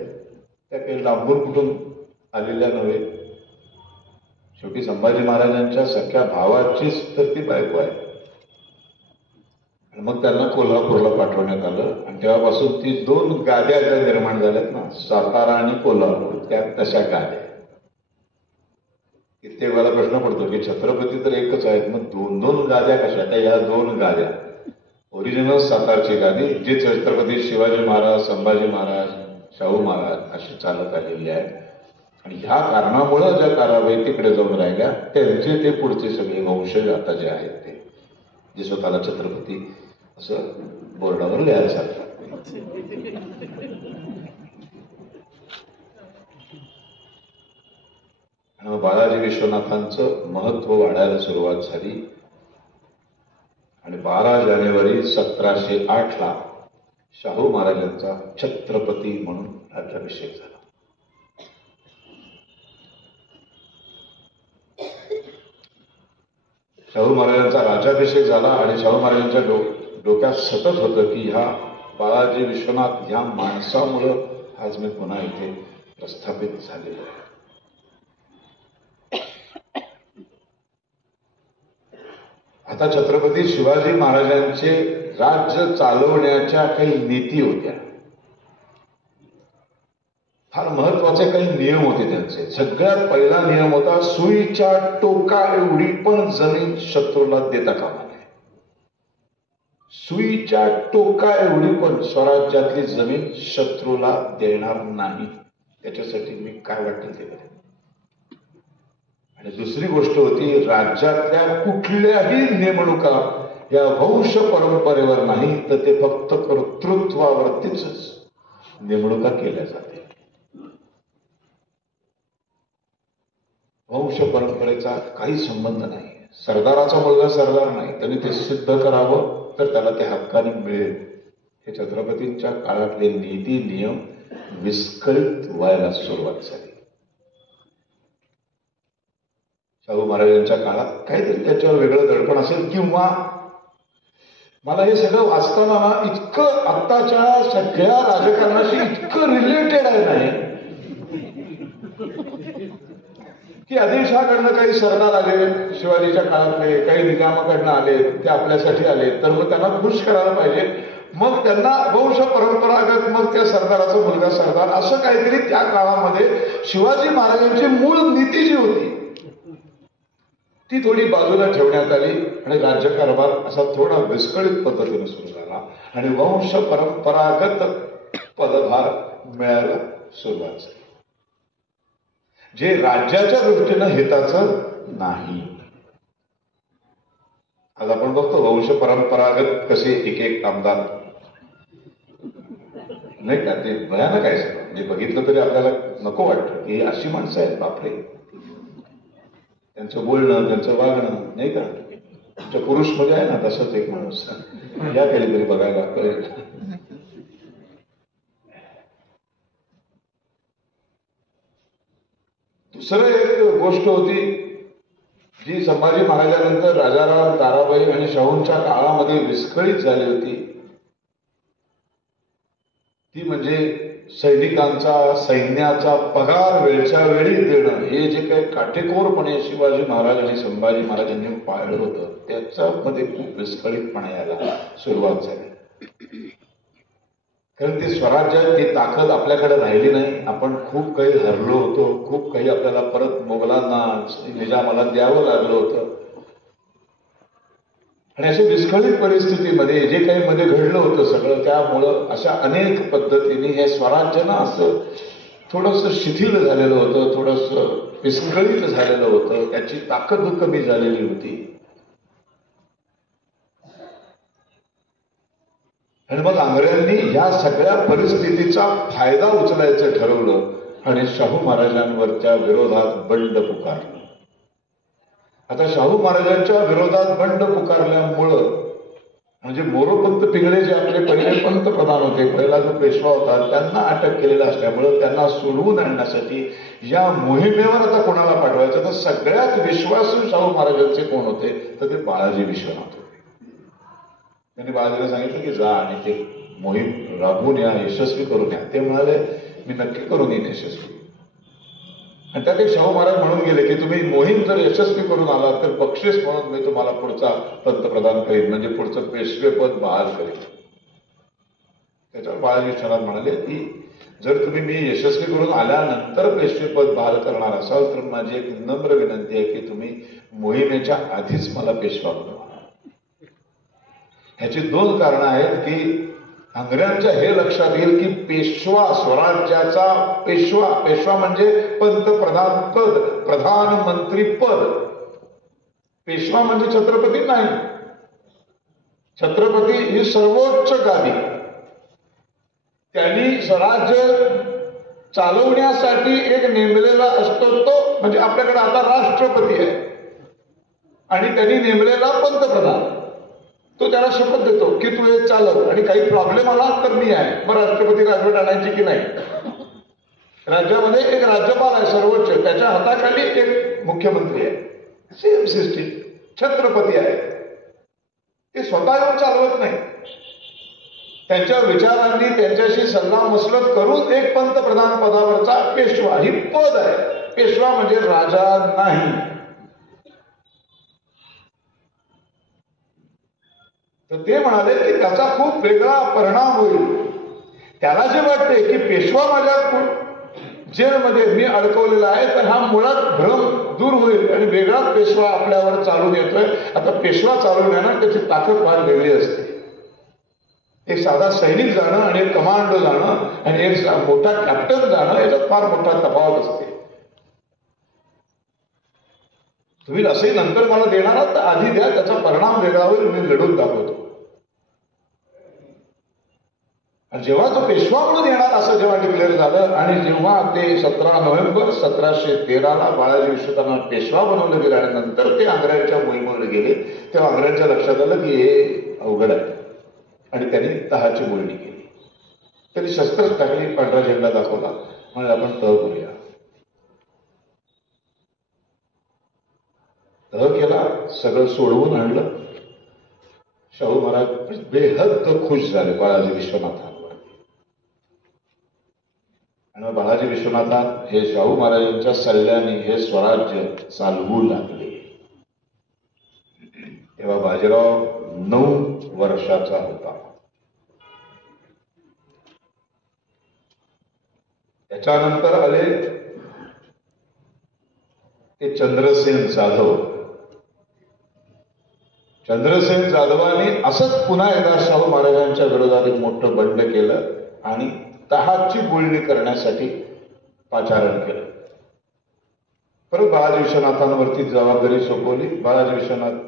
त्या काही लांबून कुठून आलेल्या नव्हे. शेवटी संभाजी महाराजांच्या सख्या भावाचीच तर ती बायको आहे. आणि मग त्यांना कोल्हापूरला पाठवण्यात आलं आणि तेव्हापासून ती 2 गाद्या ज्या निर्माण झाल्यात ना, सातारा आणि कोल्हापूर, त्या तशा गाद्या. कित्येक वेळा प्रश्न पडतो की छत्रपती तर एकच आहेत, मग 2-2 गाद्या कशा? त्या ह्या 2 गाद्या ओरिजिनल सातारची गादी जी छत्रपती शिवाजी महाराज, संभाजी महाराज, शाहू महाराज अशी चालत आलेली आहे. आणि ह्या कारणामुळं ज्या ताराबाई तिकडे जाऊन राहिल्या त्यांचे ते पुढचे सगळे वंशज आता जे आहेत ते, जे स्वतःला छत्रपती असं बोर्डावर लिहायला सांगतात. आणि बाळाजी विश्वनाथांचं महत्व वाढायला सुरुवात झाली. आणि 12 जानेवारी 1708 शाहू महाराजांचा छत्रपती म्हणून राज्याभिषेक झाला. शाहू महाराजांचा राज्याभिषेक झाला आणि शाहू महाराजांच्या डोक्यात सतत होतं की ह्या बाळाजी विश्वनाथ ह्या माणसामुळं आज मी पुन्हा इथे प्रस्थापित झालेलो आहे. आता छत्रपती शिवाजी महाराजांचे राज्य चालवण्याच्या काही नीती होत्या, फार महत्वाचे काही नियम होते त्यांचे. सगळ्यात पहिला नियम होता सुईच्या टोका एवढी पण जमीन शत्रूला देता कामा नये. सुईच्या टोका एवढी पण स्वराज्यातली जमीन शत्रूला देणार नाही, त्याच्यासाठी मी काय वाटेल ते करेन. आणि दुसरी गोष्ट होती, राज्यातल्या कुठल्याही नेमणुका या वंश परंपरेवर नाही तर ते फक्त कर्तृत्वावरतीच नेमणुका केल्या जाते. वंश परंपरेचा काही संबंध नाही. सरदाराचा मुलगा सरदार नाही, त्यांनी ते सिद्ध करावं तर त्याला ते हक्काने मिळेल. हे छत्रपतींच्या काळातले नीती नियम विस्कळीत व्हायला सुरुवात झाली. शाहू महाराजांच्या काळात काहीतरी त्याच्यावर वेगळं दडपण असेल, किंवा मला हे सगळं वाचताना ना इतकं आत्ताच्या सगळ्या राजकारणाशी इतकं रिलेटेड आहे नाही की आदिलशहाकडनं काही सरदार आले, शिवाजीच्या काळातले काही निजामाकडनं आले, ते आपल्यासाठी आले, तर मग त्यांना खुश करायला पाहिजे. मग त्यांना वंश परंपरागत मग त्या सरदाराचा मुलगा सरदार असं काहीतरी त्या काळामध्ये शिवाजी महाराजांची मूळ नीती जी होती ती थोडी बाजूला ठेवण्यात आली आणि राज्यकारभार असा थोडा विस्कळीत पद्धतीने सुरू झाला आणि वंश परंपरागत पदभार मिळायला सुरुवात झाली, जे राज्याच्या दृष्टीनं हिताचं नाही. आज आपण बघतो वंश परंपरागत कसे एक एक आमदार नाही का, ते भयानक आहे सगळं. म्हणजे बघितलं तरी आपल्याला नको वाटतं की अशी माणसं आहेत, बापरे. त्यांचं बोलणं, त्यांचं वागणं नाही का, तुमच्या पुरुषमध्ये आहे ना तसंच एक माणूस, या कधीतरी बघायला कळेल. दुसरं एक गोष्ट होती जी संभाजी महाराजांनंतर राजाराम, ताराबाई आणि शाहूंच्या काळामध्ये विस्कळीत झाली होती, ती म्हणजे सैन्याचा पगार वेळच्या वेळी देणं. हे जे काही काटेकोरपणे शिवाजी महाराज आणि संभाजी महाराजांनी पाळलं होतं त्याच्यामध्ये खूप विस्कळीतपणा यायला सुरुवात झाली. कारण ते स्वराज्यात ती ताकद आपल्याकडे राहिली नाही. आपण खूप काही हरलो होतो, खूप काही आपल्याला परत मोगलांना, निजामाला द्यावं लागलं होतं. आणि अशा विस्कळीत परिस्थितीमध्ये जे काही मध्ये घडलं होतं सगळं, त्यामुळं अशा अनेक पद्धतीने हे स्वराज्य ना असं थोडंसं शिथिल झालेलं होतं, थोडंसं विस्कळीत झालेलं होतं, त्याची ताकद कमी झालेली होती. आणि मग आंग्र्यांनी या सगळ्या परिस्थितीचा फायदा उचलायचं ठरवलं आणि शाहू महाराजांवरच्या विरोधात बंड पुकारलं. आता शाहू महाराजांच्या विरोधात बंड पुकारल्यामुळं म्हणजे मोरोपंत पिंगळे जे आपले पहिले पंतप्रधान होते, पहिला जो पेशवा होता, त्यांना अटक केलेला असल्यामुळं त्यांना सोडवून आणण्यासाठी या मोहिमेवर आता कोणाला पाठवायचं, तर सगळ्यात विश्वासू शाहू महाराजांचे कोण होते, तर ते बाळाजी विश्वनाथ होते. त्यांनी बाळाजीला सांगितलं की जा आणि ते मोहीम राबवून या, यशस्वी करून या. ते म्हणाले मी नक्की करून येईन यशस्वी. आणि त्यात एक शाहू महाराज म्हणून गेले की तुम्ही मोहीम जर यशस्वी करून आलात तर बक्षीस म्हणून मी तुम्हाला पुढचा पंतप्रधान करीन, म्हणजे पुढचं पेशवेपद बहाल करेन. त्याच्यावर बाळाजी विश्वनाथ म्हणाले की जर तुम्ही मी यशस्वी करून आल्यानंतर पेशवेपद बहाल करणार असाल तर माझी एक नम्र विनंती आहे की तुम्ही मोहिमेच्या आधीच मला पेशवा बनवा. ह्याची दोन कारणं आहेत की आंग्र्यांच्या हे लक्षात येईल की पेशवा, स्वराज्याचा पेशवा म्हणजे पंतप्रधान पद, प्रधानमंत्री पद. पेशवा म्हणजे छत्रपती नाही. छत्रपती ही सर्वोच्च गादी. त्यांनी स्वराज्य चालवण्यासाठी एक नेमलेला असतो तो म्हणजे आपल्याकडे आता राष्ट्रपती आहे आणि त्यांनी नेमलेला पंतप्रधान. तो त्याला शपथ देतो की तू हे चालव आणि काही प्रॉब्लेम आला तर मी आहे. मग राष्ट्रपती राजवट आणायची की नाही. राज्यामध्ये एक राज्यपाल आहे सर्वोच्च, त्याच्या हाताखाली एक मुख्यमंत्री आहे. Same system. छत्रपती आहे, ते स्वतः येऊन चालवत नाही. त्यांच्या विचारांनी त्यांच्याशी सल्ला मसलत करून एक पंतप्रधान पदावरचा पेशवा ही पद आहे. पेशवा म्हणजे राजा नाही. तर ते म्हणाले की त्याचा खूप वेगळा परिणाम होईल. त्याला जे वाटते की पेशवा माझ्या जेलमध्ये मी अडकवलेला आहे तर हा मुळात भ्रम दूर होईल आणि वेगळाच पेशवा आपल्यावर चालून येतोय. आता पेशवा चालून येणार त्याची ताकद फार वेगळी असते. एक साधा सैनिक जाणं आणि एक कमांडो जाणं आणि एक मोठा कॅप्टन जाणं याच्यात फार मोठा तफावत असते. तुम्ही असे नंतर मला देणार आहात तर आधी द्या, त्याचा परिणाम वेगळा होईल, मी लढून दाखवतो. जेव्हा तो पेशवा म्हणून येणार असं जेव्हा डिक्लेअर झालं आणि जेव्हा ते 17 नोव्हेंबर 1713 बाळाजी विश्वनाथांना पेशवा बनवलं गेलं आणि नंतर ते आंग्र्यांच्या मोहिमेवर गेले तेव्हा अंग्रेजांच्या लक्षात आलं की हे अवघड आहे आणि त्यांनी तहाची बोलणी केली. त्यांनी शस्त्रच टाकली, पांढरा झेंडा दाखवला, म्हणजे आपण तह करूया. तह केला, सगळं सोडवून आणलं. शाहू महाराज बेहद खुश झाले बाळाजी विश्वनाथांवर. आणि बाळाजी विश्वनाथान हे शाहू महाराजांच्या सल्ल्याने हे स्वराज्य चालवू लागले. तेव्हा बाजीराव 9 वर्षाचा होता. त्याच्यानंतर आले ते चंद्रसेन जाधव. चंद्रसेन जाधवांनी असंच पुन्हा एकदा शाहू महाराजांच्या विरोधात एक मोठं बंड केलं आणि तहाची बोलणी करण्यासाठी पाचारण केलं. परत बाळाजी विश्वनाथांवरती जबाबदारी सोपवली. बाळाजी विश्वनाथ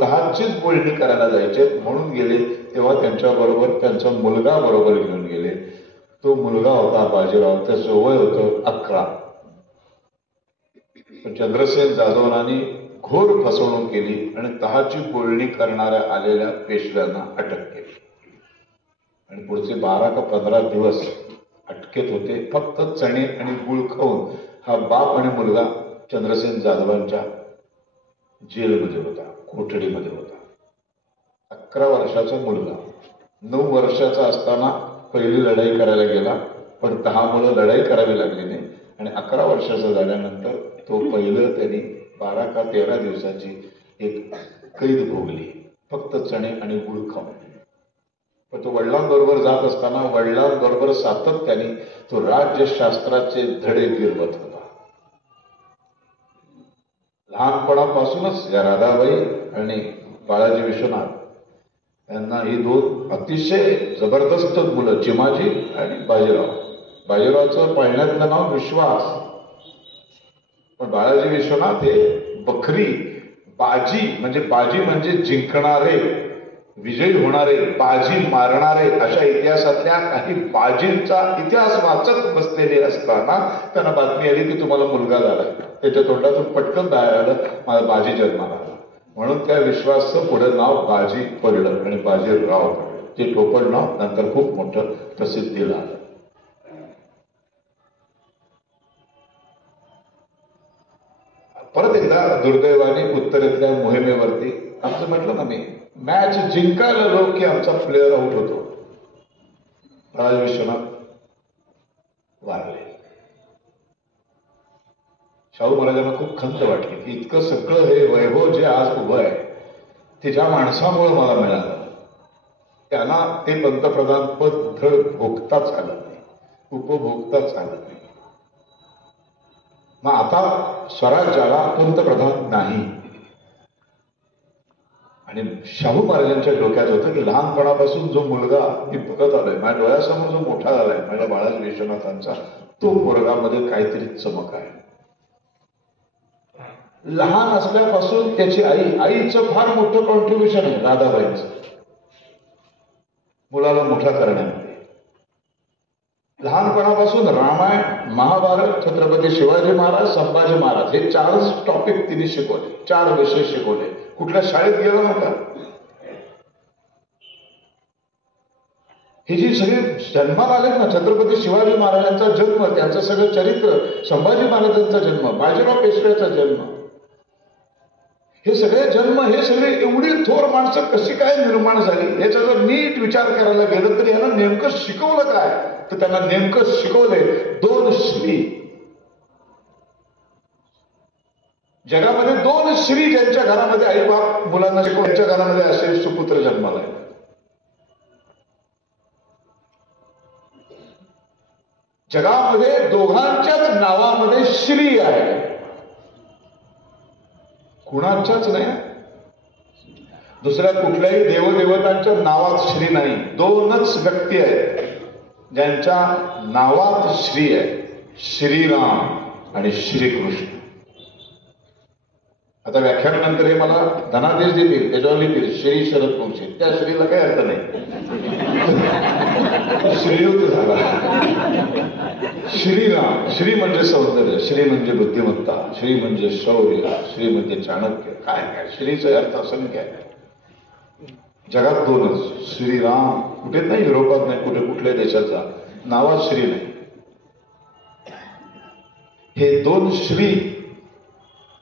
तहाचीच बोलणी करायला जायचे म्हणून गेले. तेव्हा त्यांच्याबरोबर त्यांचा मुलगा बरोबर घेऊन गेले. तो मुलगा होता बाजीराव, त्याचं वय होतं 11. चंद्रसेन जाधवांनी घोर फसवणूक केली आणि तहाची बोलणी करणाऱ्या आलेल्या पेशव्यांना अटक केली आणि पुढचे 12 का 15 दिवस अटकेत होते. फक्त चणे आणि गुळ खाऊन हा बाप आणि मुलगा चंद्रसेन जाधवांच्या जेलमध्ये होता, कोठडीमध्ये होता. 11 वर्षाचा मुलगा 9 वर्षाचा असताना पहिली लढाई करायला गेला, पण तहामुळे लढाई करावी लागली नाही आणि 11 वर्षाचा झाल्यानंतर तो पहिलं त्यांनी 12 का 13 दिवसाची एक कैद भोगली, फक्त चणे आणि गुळ खाऊन. पण तो वडिलांबरोबर जात असताना वडिलांबरोबर सातत्याने तो राज्यशास्त्राचे धडे गिरवत होता. लहानपणापासूनच या राधाबाई आणि बाळाजी विश्वनाथ यांना ही 2 अतिशय जबरदस्त मुलं, चिमाजी आणि बाजीराव. बाजीरावचं पाळण्यातलं नाव विश्वास, पण बाळाजी विश्वनाथ हे बखरी, बाजी म्हणजे जिंकणारे, विजयी होणारे, बाजी मारणारे, अशा इतिहासातल्या काही बाजींचा इतिहास वाचत बसलेले असताना त्यांना बातमी आली की तुम्हाला मुलगा झालाय. त्याच्या तोंडातून पटकन बाहेर आलं, मला बाजी जन्माला आला. म्हणून त्या विश्वासचं पुढे नाव बाजी पडलं आणि बाजीराव पडलं. ते टोपण नाव नंतर खूप मोठं प्रसिद्धीला आलं. परत एकदा दुर्दैवाने उत्तरेतल्या मोहिमेवरती आमचं म्हटलं ना मी, मॅच जिंकायला आलो की आमचा प्लेअर आउट होतो. बाळाजी विश्वनाथ वारले. शाहू महाराजांना खूप खंत वाटली की इतकं सगळं हे वैभव जे आज उभं आहे ते ज्या माणसामुळे मला मिळालं, त्यांना ते पंतप्रधान पद धड भोगताच आलं नाही, उपभोगताच आलं नाही. मग आता स्वराज्याला पंतप्रधान नाही. आणि शाहू महाराजांच्या डोक्यात होतं की लहानपणापासून जो मुलगा मी बघत आलोय, माझ्या डोळ्यासमोर जो मोठा झालाय माझ्या बाळाजी विश्वनाथांचा, तो पोरगामध्ये काहीतरी चमक आहे. लहान असल्यापासून त्याची आईचं फार मोठं कॉन्ट्रीब्युशन आहे राधाबाईंचं मुलाला मोठा करण्यामध्ये. लहानपणापासून रामायण, महाभारत, छत्रपती शिवाजी महाराज, संभाजी महाराज हे 4 टॉपिक तिने शिकवले, 4 विषय शिकवले. कुठल्या शाळेत गेला नव्हता. हे जी सगळे जन्माला आलेत ना, छत्रपती शिवाजी महाराजांचा जन्म, त्यांचं सगळं चरित्र, संभाजी महाराजांचा जन्म, बाजीराव पेशव्याचा जन्म, हे सगळे जन्म, हे सगळे एवढी थोर माणसं कशी काय निर्माण झाली याचा जर नीट विचार करायला गेलं तर यांना नेमकं शिकवलं काय, तर त्यांना नेमकं शिकवले 2 श्री. जगामध्ये 2 श्री ज्यांच्या घरामध्ये आई बाप मुलांना शिकवण्याच्या घरामध्ये असे सुपुत्र जन्माला आहे. जगामध्ये दोघांच्याच नावामध्ये श्री आहे, कुणाच्याच नाही. दुसऱ्या कुठल्याही देवदेवतांच्या नावात श्री नाही. 2च व्यक्ती आहेत ज्यांच्या नावात श्री आहे, श्रीराम आणि श्रीकृष्ण. आता व्याख्यानानंतर हे मला धनादेश देतील, त्याच्यावर लिहितील श्री शरद वंशी. त्या श्रीला काही अर्थ नाही, श्रीयुत झाला. श्रीराम, श्री म्हणजे सौंदर्य, श्री म्हणजे बुद्धिमत्ता, श्री म्हणजे शौर्य, श्री म्हणजे चाणक्य. काय काय श्रीचा अर्थ असंख्य आहे. जगात दोनच, श्रीराम. कुठे नाही, युरोपात नाही, कुठे कुठल्या देशाचा नावात श्री नाही. हे दोन श्री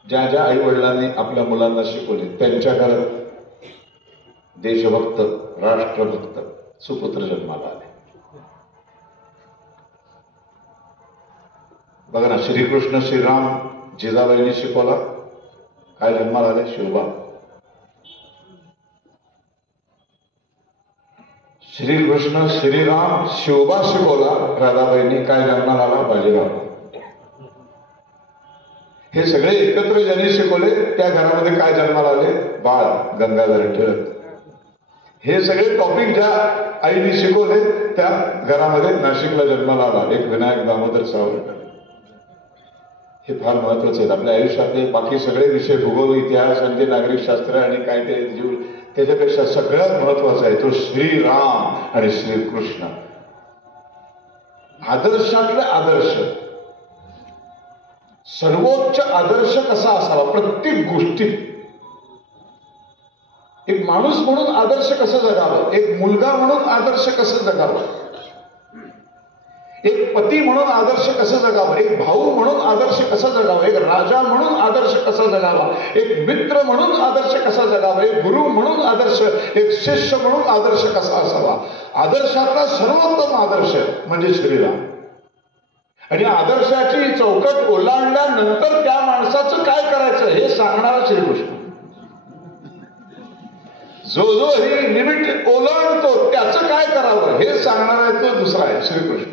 ज्या ज्या आई वडिलांनी आपल्या मुलांना शिकवले, त्यांच्या घरात देशभक्त, राष्ट्रभक्त सुपुत्र जन्माला आले. बघा ना, श्रीकृष्ण श्रीराम जिजाबाईंनी शिकवला, काय जन्माला आले? शिवबा. श्रीकृष्ण श्रीराम शिवबा शिकवला, राधाबाईंनी काय जन्माला आला? बाजीराव. हे सगळे एकत्र ज्यांनी शिकवले त्या घरामध्ये काय जन्माला आले? बाळ गंगाधर टिळक. हे सगळे टॉपिक ज्या आईने शिकवले त्या घरामध्ये नाशिकला जन्माला आला एक विनायक दामोदर सावरकर. हे फार महत्वाचे आहेत आपल्या आयुष्यातले. बाकी सगळे विषय, भूगोल, इतिहास आणि ते नागरिक शास्त्र आणि काय ते जीव, त्याच्यापेक्षा सगळ्यात महत्वाचा आहे तो श्रीराम आणि श्रीकृष्ण. आदर्शातले आदर्श, सर्वोच्च आदर्श कसा असावा प्रत्येक गोष्टीत. एक माणूस म्हणून आदर्श कसं जगावं, एक मुलगा म्हणून आदर्श कसं जगावं, एक पती म्हणून आदर्श कसं जगावं, एक भाऊ म्हणून आदर्श कसा जगावा, एक राजा म्हणून आदर्श कसा जगावा, एक मित्र म्हणून आदर्श कसा जगावा, एक गुरु म्हणून आदर्श, एक शिष्य म्हणून आदर्श कसा असावा. आदर्शातला सर्वोत्तम आदर्श म्हणजे श्रीराम. आणि आदर्शाची चौकट ओलांडल्यानंतर त्या माणसाचं काय करायचं हे सांगणारा श्रीकृष्ण. जो जो ही लिमिट ओलांडतो त्याचं काय करावं हे सांगणारा आहे तो दुसरा आहे श्रीकृष्ण.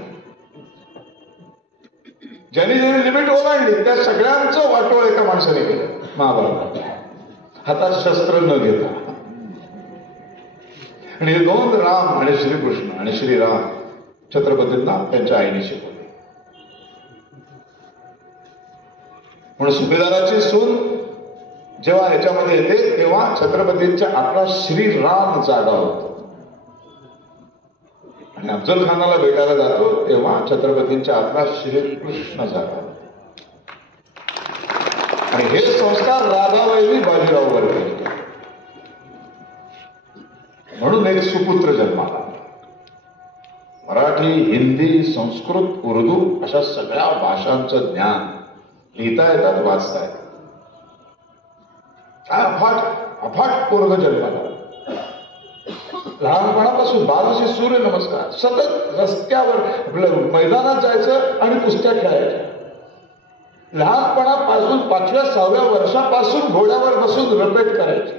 ज्यांनी ज्यांनी लिमिट ओलांडली त्या सगळ्यांचं वाटोळ एका माणसाने केलं महाभारतात, हातात शस्त्र न घेता. आणि हे दोन, राम आणि श्रीकृष्ण आणि श्रीराम, छत्रपतींना त्यांच्या आईने शिकवले. म्हणून सुभेदाराची सून जेव्हा ह्याच्यामध्ये येते तेव्हा छत्रपतींच्या आपला श्रीराम जागा होतो. आणि अफजल खानाला भेटायला जातो तेव्हा छत्रपतींच्या आत्मा श्रीकृष्ण जागा. आणि हे संस्कार राधाबाईंनी बाजीराववर केले. म्हणून एक सुपुत्र जन्माला. मराठी, हिंदी, संस्कृत, उर्दू अशा सगळ्या भाषांचं ज्ञान लिहिता येतात, वाचता येतात. काय अफाट अफाट पोरग जन्माला. लहानपणापासून बालशी सूर्य नमस्कार, सतत रस्त्यावर आपलं मैदानात जायचं आणि कुस्त्या खेळायच्या. लहानपणापासून 5व्या-6व्या वर्षापासून घोड्यावर बसून रपेट करायचे.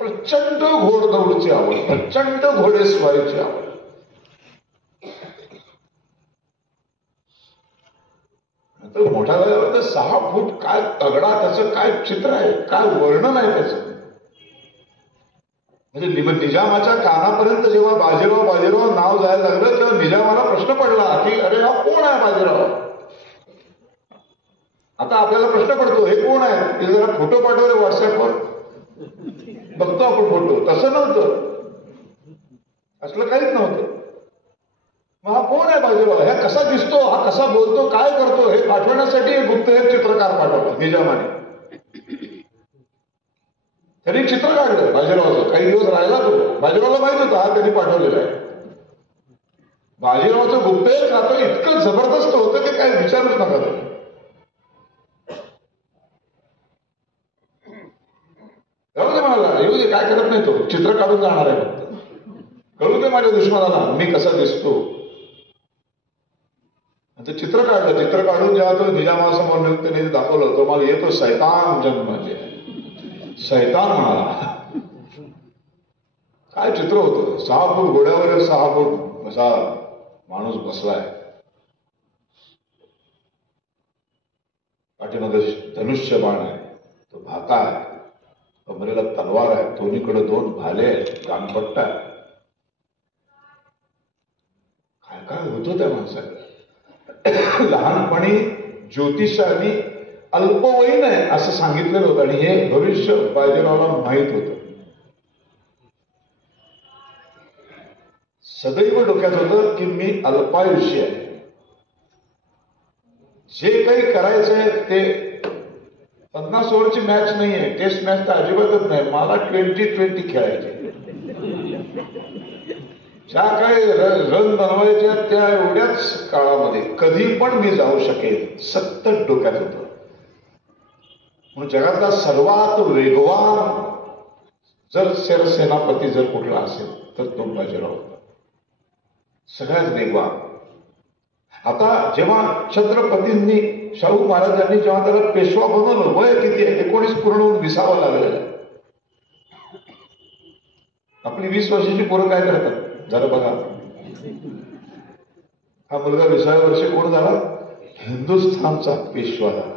प्रचंड घोडदौडची आवड, प्रचंड घोडेस्वारीची आवड. नंतर मोठ्या झाल्यावर तर 6 फूट काय तगडा, त्याचं काय चित्र आहे, काय वर्णन आहे त्याचं. म्हणजे निजामाच्या कानापर्यंत जेव्हा बाजीराव बाजीराव नाव जायला लागलं तेव्हा निजामाला प्रश्न पडला की अरे हा कोण आहे बाजीराव. आता आपल्याला प्रश्न पडतो हे कोण आहे, ते जरा फोटो पाठव रे व्हॉट्सअपवर, बघतो आपण फोटो. तसं नव्हतं, असलं काहीच नव्हतं. मग हा कोण आहे बाजीराव, हा कसा दिसतो, हा कसा बोलतो, काय करतो हे पाठवण्यासाठी गुप्तहेर चित्रकार पाठवला निजामाने. त्यांनी चित्र काढलं बाजीरावाचं, काही दिवस राहिला तो. बाजीरावला माहित होता हा त्यांनी पाठवलेला आहे. बाजीरावाचं गुप्तहेर खातं इतकं जबरदस्त होतं की काय विचारूच नका तुम्ही. जाऊ दे म्हणाला, येऊ दे, काय करत नाही तो, चित्र काढून जाणार आहे फक्त. कळू दे माझ्या दुश्मनाला मी कसा दिसतो. चित्र काढलं. चित्र काढून जेव्हा तो निजामासमोर नेऊन त्याने दाखवलं, तो मला येतो सैतान जन्म म्हणजे सैतान म्हणाला. काय चित्र होतं, 6 फूट घोड्यावर 6 फूट असा माणूस बसलाय. पाठीमागे धनुष्य बाण आहे, तो भाता आहे, कमरेला तलवार आहे, दोन्हीकडे 2 भाले आहेत, गानपट्टा आहे. काय काय होतं त्या माणसाला. लहानपणी ज्योतिषाने अल्पवयीन आहे असं सांगितलेलं होतं आणि हे भविष्य बाजीरावला माहित होतं. सदैव डोक्यात होतं की मी अल्पायुष्य आहे. जे काही करायचंय ते 50 ओव्हरची मॅच नाहीये, टेस्ट मॅच तर अजिबातच नाही. मला 20-20 खेळायचे. ज्या काही रन बनवायच्या त्या एवढ्याच काळामध्ये कधी पण मी जाऊ शकेल सतत डोक्यात होतं. म्हणून जगातला सर्वात वेगवान जर सेनापती जर कुठला असेल तर तो बाजीराव होता. सगळ्यात वेगवान. आता जेव्हा छत्रपतींनी शाहू महाराजांनी जेव्हा त्याला पेशवा बनवलं, वय किती आहे? 19 पूर्ण होऊन 20वां लागलेलं आहे. आपली 20 वर्षाची पोरं काय करतात जरा बघा. हा मुलगा 20व्या वर्षी कोण झाला? हिंदुस्थानचा पेशवा झाला.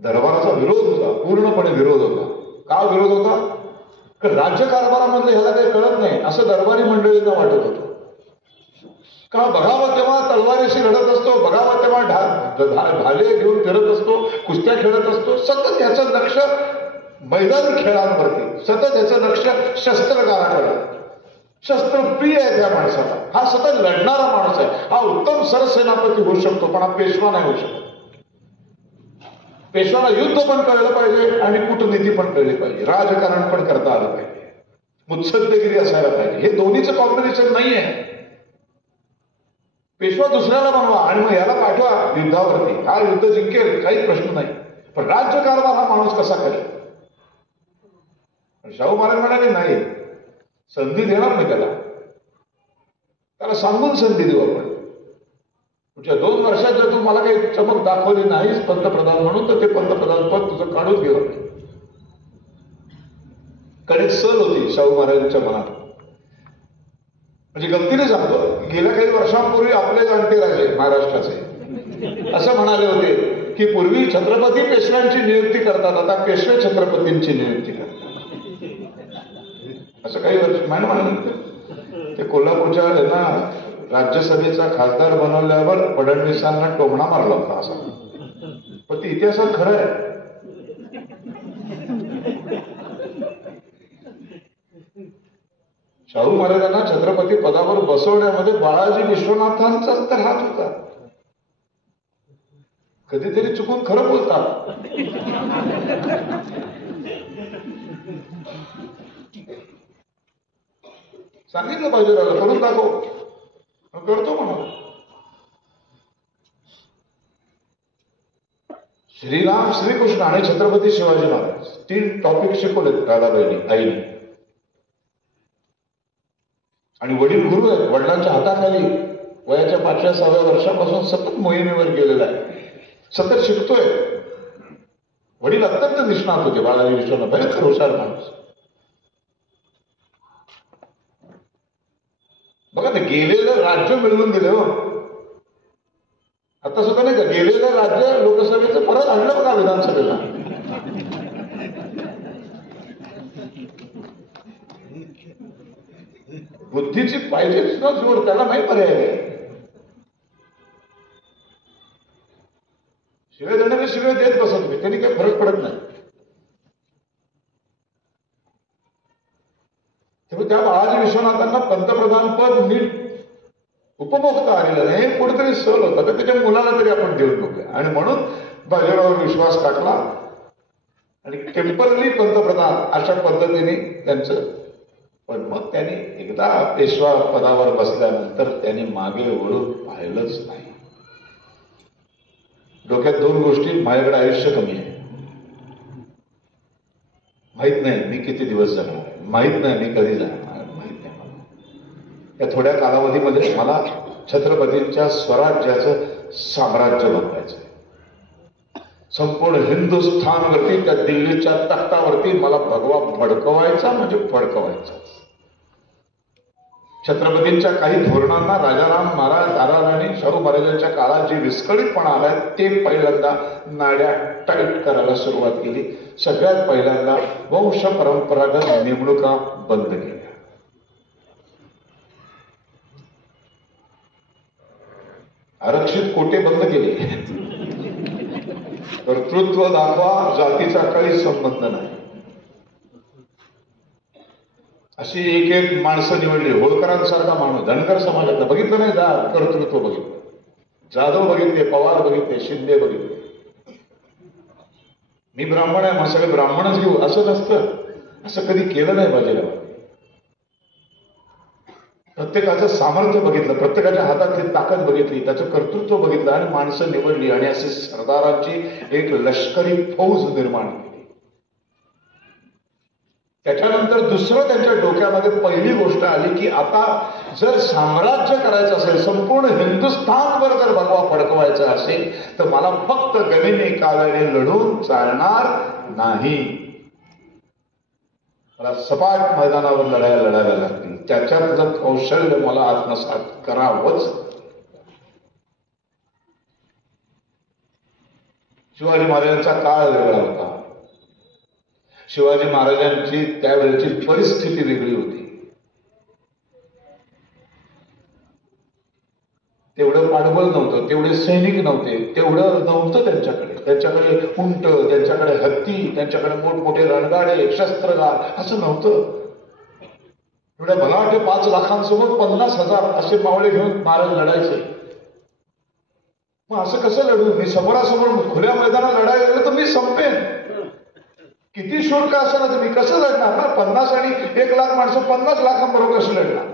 दरबाराचा विरोध होता, पूर्णपणे विरोध होता. का विरोध होता? कारण राज्यकारभारामधलं ह्याला काही कळत नाही असं दरबारी मंडळींना वाटत होतं. का बघावं तेव्हा तलवारीशी लढत असतो, बघावं तेव्हा भाले घेऊन फिरत असतो, कुस्त्या खेळत असतो. सतत ह्याचं लक्ष मैदानी खेळांवरती, सतत ह्याचं लक्ष शस्त्रकाराकडे. शस्त्रप्रिय आहे त्या माणसाला. हा सतत लढणारा माणूस आहे. हा उत्तम सरसेनापती होऊ शकतो, पण हा पेशवा नाही होऊ शकत. पेशवाला युद्ध पण कळलं पाहिजे आणि कूटनीती पण कळली पाहिजे, राजकारण पण करता आलं पाहिजे, मुत्सद्देगिरी असायला पाहिजे. हे दोन्हीचं कॉम्बिनेशन नाही आहे. पेशवा दुसऱ्याला बनवा आणि मग याला पाठवा युद्धावरती. हा युद्ध जिंकेल, काही प्रश्न नाही, पण राज्यकारभार हा माणूस कसा करेल? शाहू महाराज म्हणाले नाही, संधी देणार नाही त्याला सांगून संधी देऊ आपण. तुझ्या 2 वर्षात जर तू मला काही चमक दाखवली नाहीस पंतप्रधान म्हणून, तर ते पंतप्रधान पद तुझं काढून घेऊ. कडे सल होती शाहू महाराजांच्या मनात. म्हणजे गमतीने सांगतो, गेल्या काही वर्षांपूर्वी आपले जाणते राजे महाराष्ट्राचे असं म्हणाले होते की पूर्वी छत्रपती पेशव्यांची नियुक्ती करतात, आता पेशवे छत्रपतींची नियुक्ती करतात. असं काही वर्ष म्हणाले ते कोल्हापूरच्या ना राज्यसभेचा खासदार बनवल्यावर फडणवीसांना टोमणा मारला होता असा. पण ते इतिहासात खरं आहे. शाहू महाराजांना छत्रपती पदावर बसवण्यामध्ये बाळाजी विश्वनाथांचाच तर हात होता. कधीतरी चुकून खरं बोलतात. सांगितलं पाहिजे, करून दाखव, करतो म्हणा. श्रीराम, श्रीकृष्ण आणि छत्रपती शिवाजी महाराज 3 टॉपिक शिकवलेत दादाबाईंनी, आईने. आणि वडील गुरु आहेत. वडिलांच्या हाताखाली वयाच्या 5व्या-6व्या वर्षापासून सतत मोहिमेवर गेलेला आहे, सतत शिकतोय. वडील अत्यंत निष्णात होते, बाळाजी विश्वनाथ भयंकर हुशार माणूस. बघा ते गेलेलं राज्य मिळवून दिले हो. आता सुद्धा नाही का गेलेलं राज्य लोकसभेचं परत आणलं बघा विधानसभेला. बुद्धीची पाहिजेच ना जोड, त्याला नाही पर्याय. शिवाय देणारे शिवाय देत बसत नाही, त्यांनी काही फरक पडत नाही. तेव्हा त्या बाळाजी विश्वनाथांना पंतप्रधान पद नीट उपभोगता आलेलं नाही, कुठेतरी सल होता, तर त्याच्या मुलाला तरी आपण देऊन बघूया. आणि म्हणून बाजीरावावर विश्वास टाकला आणि टेम्पररी पंतप्रधान अशा पद्धतीने त्यांचं. पण मग त्यांनी एकदा पेशवा पदावर बसल्यानंतर त्यांनी मागे वळून पाहिलंच नाही. डोक्यात 2 गोष्टी, माझ्याकडे आयुष्य कमी आहे, माहित नाही मी किती दिवस जगणार, माहित नाही मी कधी जाणार, माहित नाही मला. या थोड्या कालावधीमध्ये मला छत्रपतींच्या स्वराज्याचं साम्राज्य बनवायचं. संपूर्ण हिंदुस्थानवरती, त्या दिल्लीच्या तख्तावरती मला भगवा भडकवायचा म्हणजे फडकवायचा. छत्रपतींच्या काही धोरणांना राजाराम महाराज, दादाराणी, शाहू महाराजांच्या काळात जे विस्कळीतपणा आलाय ते पहिल्यांदा नाड्या टाईट करायला सुरुवात केली. सगळ्यात पहिल्यांदा वंश परंपरागत नेमणुका बंद केल्या. आरक्षित कोटे बंद केले. कर्तृत्व दाखवा, जातीचा काही संबंध नाही. अशी एक एक माणसं निवडली. होळकरांसारखा माणूस धनगर समाजातला बघितलं नाही, कर्तृत्व बघितलं. जाधव बघितले, पवार बघितले, शिंदे बघितले. मी ब्राह्मण आहे मग सगळे ब्राह्मणच घेऊ असं नसतं. असं कधी केलं नाही बाजीराव. प्रत्येकाचं सामर्थ्य बघितलं, प्रत्येकाच्या हातातली ताकद बघितली, त्याचं कर्तृत्व बघितलं आणि माणसं निवडली आणि असे सरदारांची एक लष्करी फौज निर्माण केली. त्याच्यानंतर दुसरं त्यांच्या डोक्यामध्ये पहिली गोष्ट आली की आता जर साम्राज्य करायचं असेल, संपूर्ण हिंदुस्थानवर जर भगवा फडकवायचा असेल तर मला फक्त गनिमी काव्याने लढून चालणार नाही. मला सपाट मैदानावर लढायला लागतील. त्याच्यातलं कौशल्य मला आत्मसात करावंच. शिवाजी महाराजांचा काळ वेगळा होता. शिवाजी महाराजांची त्यावेळेची परिस्थिती वेगळी होती. तेवढं पाठबळ नव्हतं, तेवढे सैनिक नव्हते, तेवढं नव्हतं त्यांच्याकडे. त्यांच्याकडे उंट, त्यांच्याकडे हत्ती, त्यांच्याकडे मोठमोठे रणगाडे, शस्त्रगार असं नव्हतं. एवढ्या भलाटे 5 लाखांसमोर 50,000 असे मावळे घेऊन महाराज लढायचे. मग असं कसं लढू? मी समोरासमोर खुल्या मैदानात लढायला गेलो तर मी संपेन. किती शुल्क असं ना तुम्ही कसं लढणार ना? 50 आणि 1 लाख माणसं 50 लाखांबरोबर कसं लढणार?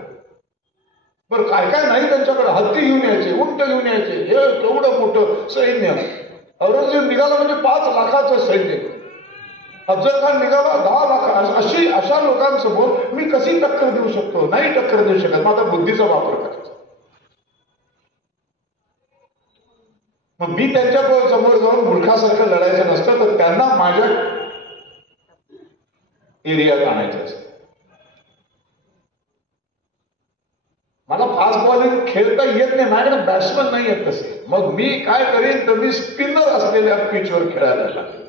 बरं काय काय नाही त्यांच्याकडे. हत्ती घेऊन यायचे, उंट घेऊन यायचे, हे केवढं मोठं सैन्य. औरंगजेब निघाला म्हणजे 5 लाखाचं सैन्य. अफजल खान निघाला 10 लाख. अशा लोकांसमोर मी कशी टक्कर देऊ शकतो? नाही टक्कर देऊ शकत. मग आता बुद्धीचा वापर करायचा. मग मी त्यांच्या समोर जाऊन मूर्खासारखं लढायचं नसतं, तर त्यांना माझ्या एरियात आणायचं असतं. मला फास्ट बॉलिंग खेळता येत नाही, माझ्याकडे बॅट्समन नाही येत तसे. मग मी काय करेन तर मी स्पिनर असलेल्या पिचवर खेळायला लागेल.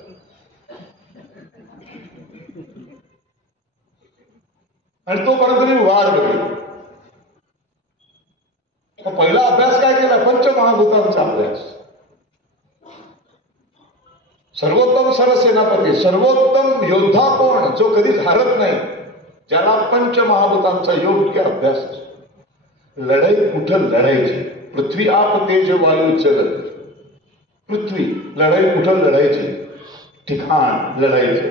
आणि तोपर्यंत मी वाढ बघेल. पहिला अभ्यास काय केला? पंचमहाभूतांचा अभ्यास. सर्वोत्तम सरसेनापती, सर्वोत्तम योद्धा कोण? जो कधीच हारत नाही, ज्याला पंचमहाभूतांचा योग्य अभ्यास असतो. लढाई कुठं लढायची? पृथ्वी आप तेज वायू जल. पृथ्वी लढाई कुठं लढायची? ठिकाण लढायचे.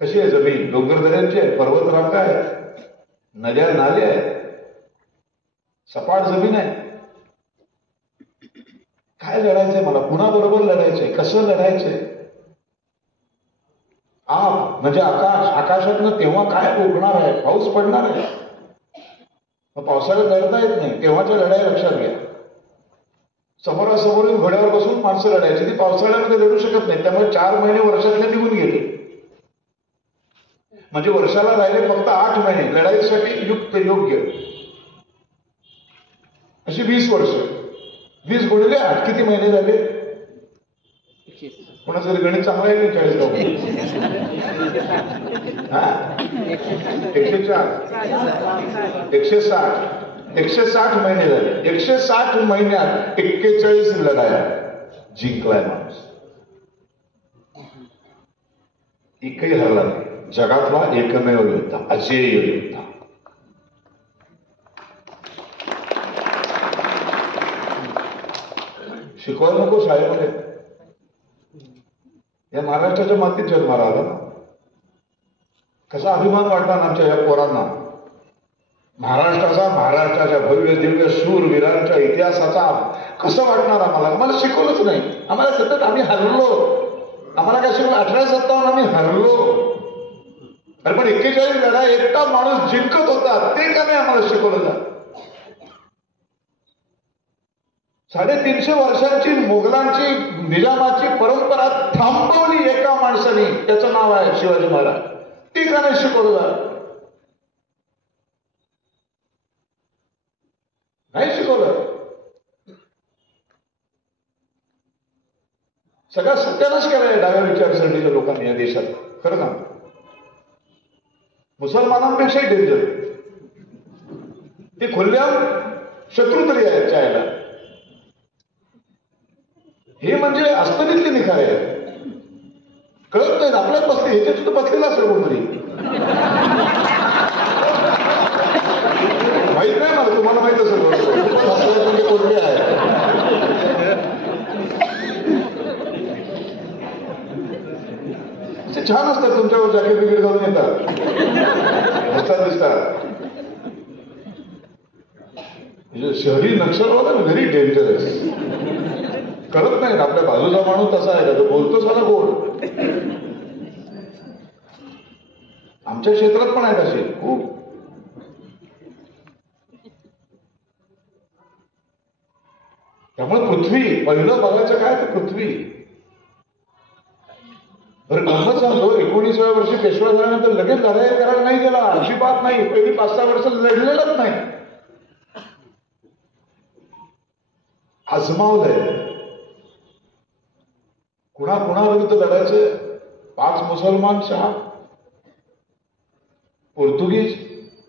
कशी आहे जमीन? डोंगरदऱ्यांची आहे, पर्वतरांगा आहे, नद्या नाले आहेत, सपाट जमीन आहे. काय लढायचंय मला? कुणाबरोबर लढायचंय? कसं लढायचंय? आप म्हणजे आकाश. आकाशातनं तेव्हा काय उगणार आहे? पाऊस पडणार आहे. मग पावसाळ्यात लढता येत नाही. तेव्हाच्या लढाई लक्षात घ्या. समोरासमोर घोड्यावर बसून माणसं लढायची. ती पावसाळ्यामध्ये लढू शकत नाही. त्यामुळे 4 महिने वर्षातले निघून गेले. म्हणजे वर्षाला राहिले फक्त 8 महिने लढाईसाठी युक्त योग्य. अशी 20 वर्ष. 20 गुणिले 8 किती महिने झाले? कोणाचं गणित चांगलं आहे की 40 104 160 महिने झाले. 160 महिन्यात 41 लढाया जिंकलाय माणूस. एकही हरला नाही. जगातला एकमेव योद्धा, अजेय योद्धा. शिकवायला नको शाळेमध्ये? या महाराष्ट्राच्या मातीत जन्माला आला ना. कसा अभिमान वाटला आमच्या या पोरांना. महाराष्ट्राच्या भव्य दिव्य शूरवीरांच्या इतिहासाचा कसं वाटणार आम्हाला? आम्हाला शिकवलंच नाही. आम्हाला सतत आम्ही हरलो. आम्हाला काय शिकवलं? 1857 आम्ही हरलो. अरे पण 41 लढाई एकटा माणूस जिंकत होता, ते का नाही आम्हाला शिकवलं जात? 350 वर्षांची मोगलांची निजामाची परंपरा थांबवली एका माणसाने. त्याचं नाव आहे शिवाजी महाराज. ती का नाही शिकवलं जात? नाही शिकवलं. सगळा सत्यानाश केलाय डाव्या विचारसरणीच्या लोकांनी या देशात. खरं ना, मुसलमानांपेक्षाही डेंजर. ते खुल्ल्याम शत्रू तरी आहेत चायला. हे म्हणजे अस्तरीतले निखारे आहेत. कळत नाहीत. आपल्यात बसले, ह्याच्यात बसलेला असेल कोणतरी. तुम्हाला माहित असेल म्हणजे कोणते आहे. ते छान असतात, तुमच्यावर जॅकेट बिकेट घालून येतात, दिसतात. शहरी नक्षलवाद व्हेरी डेंजरस. कळत नाहीत आपल्या बाजूचा माणूस तसा आहे का, तो बोलतो साला गोड. आमच्या क्षेत्रात पण आहेत असे खूप. त्यामुळे पृथ्वी पहिलं बघायचं काय तर पृथ्वी. बरं गंमत सांगतो, 19व्या वर्षी पेशवा झाल्यानंतर लगेच लढाई करायला नाही गेला, अजिबात नाही. पहिली 5-6 वर्ष लढलेलंच नाही, आजमावलंय. कुणाविरुद्ध लढायचं. 5 मुसलमान शहा, पोर्तुगीज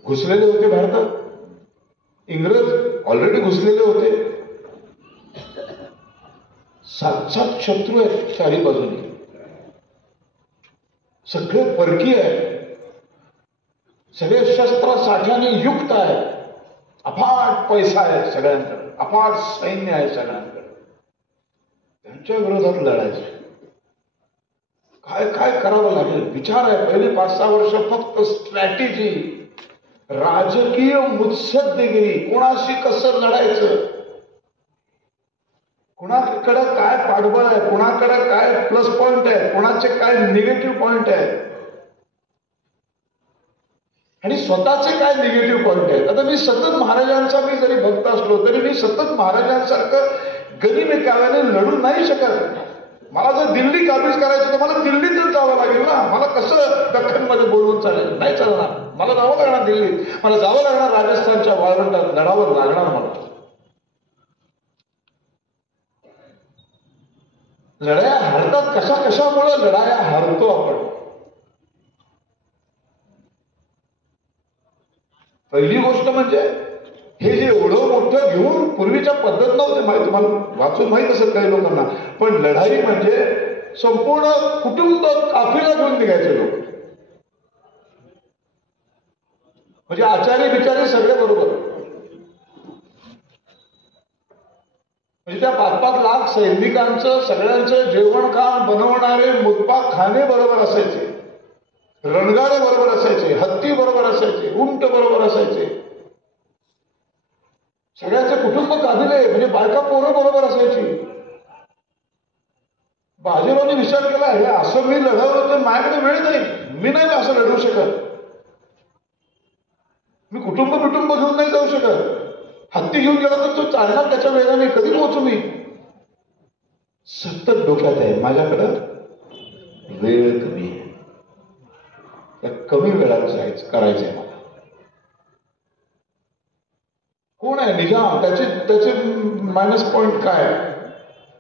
घुसलेले होते भारतात, इंग्रज ऑलरेडी घुसलेले होते. 7 शत्रू आहेत चारी बाजूनी, सगळे परकीय आहेत, सगळे शस्त्र साठ्याने युक्त आहेत, अफाट पैसा आहे सगळ्यांकडे, अफाट सैन्य आहे सगळ्यांकडे. त्यांच्या विरोधात लढायचं. काय काय करावं लागेल विचार आहे. पहिले 5-6 वर्ष फक्त स्ट्रॅटेजी, राजकीय मुत्सद्देगिरी, कोणाशी कसं लढायचं, कुणाकडे काय पाठबळ आहे, कुणाकडे काय प्लस पॉइंट आहे, कुणाचे काय निगेटिव्ह पॉइंट आहे, आणि स्वतःचे काय निगेटिव्ह पॉइंट आहेत. आता मी सतत महाराजांचा मी जरी भक्त असलो तरी मी सतत महाराजांसारखं गनिमेकाव्याने लढू नाही शकत. मला जर दिल्ली काबीज करायचं तर मला दिल्लीतच जावं लागेल ना. मला कसं दख्खनमध्ये बोलवून चालेल, नाही चालणार. मला जावं लागणार दिल्लीत, मला जावं लागणार राजस्थानच्या वाळवंटात, लढावं लागणार मला. लढाया हरतात कशामुळे लढाया हरतो आपण. पहिली गोष्ट म्हणजे हे जे एवढं मोठं घेऊन पूर्वीच्या पद्धत नव्हते माहिती, तुम्हाला वाचून माहित असेल काही लोकांना. पण लढाई म्हणजे संपूर्ण कुटुंब काफिला घेऊन निघायचे लोक, म्हणजे आचारी बिचारी सगळे बरोबर. म्हणजे त्या 5-5 लाख सैनिकांचं सगळ्यांचं जेवण खाण बनवणारे मुतपाक खाणे बरोबर असायचे, रणगाडे बरोबर असायचे, हत्ती बरोबर असायचे, उंट बरोबर असायचे, सगळ्याचे कुटुंब काबिले म्हणजे बायका पोरं बरोबर असायची. बाजीरावने विचार केला, हे असं मी लढवलं तर माझ्याकडे वेळ नाही, मी नाही असं लढवू शकत, मी कुटुंब घेऊन नाही जाऊ शकत. हत्ती घेऊन गेला तर तो चालणार त्याच्या वेगाने, कधी पोहोचू मी. सतत डोक्यात आहे माझ्याकडं वेळ कमी आहे, त्या कमी वेळात जायचं करायचंय मला. कोण आहे निजाम, त्याचे मायनस पॉइंट काय,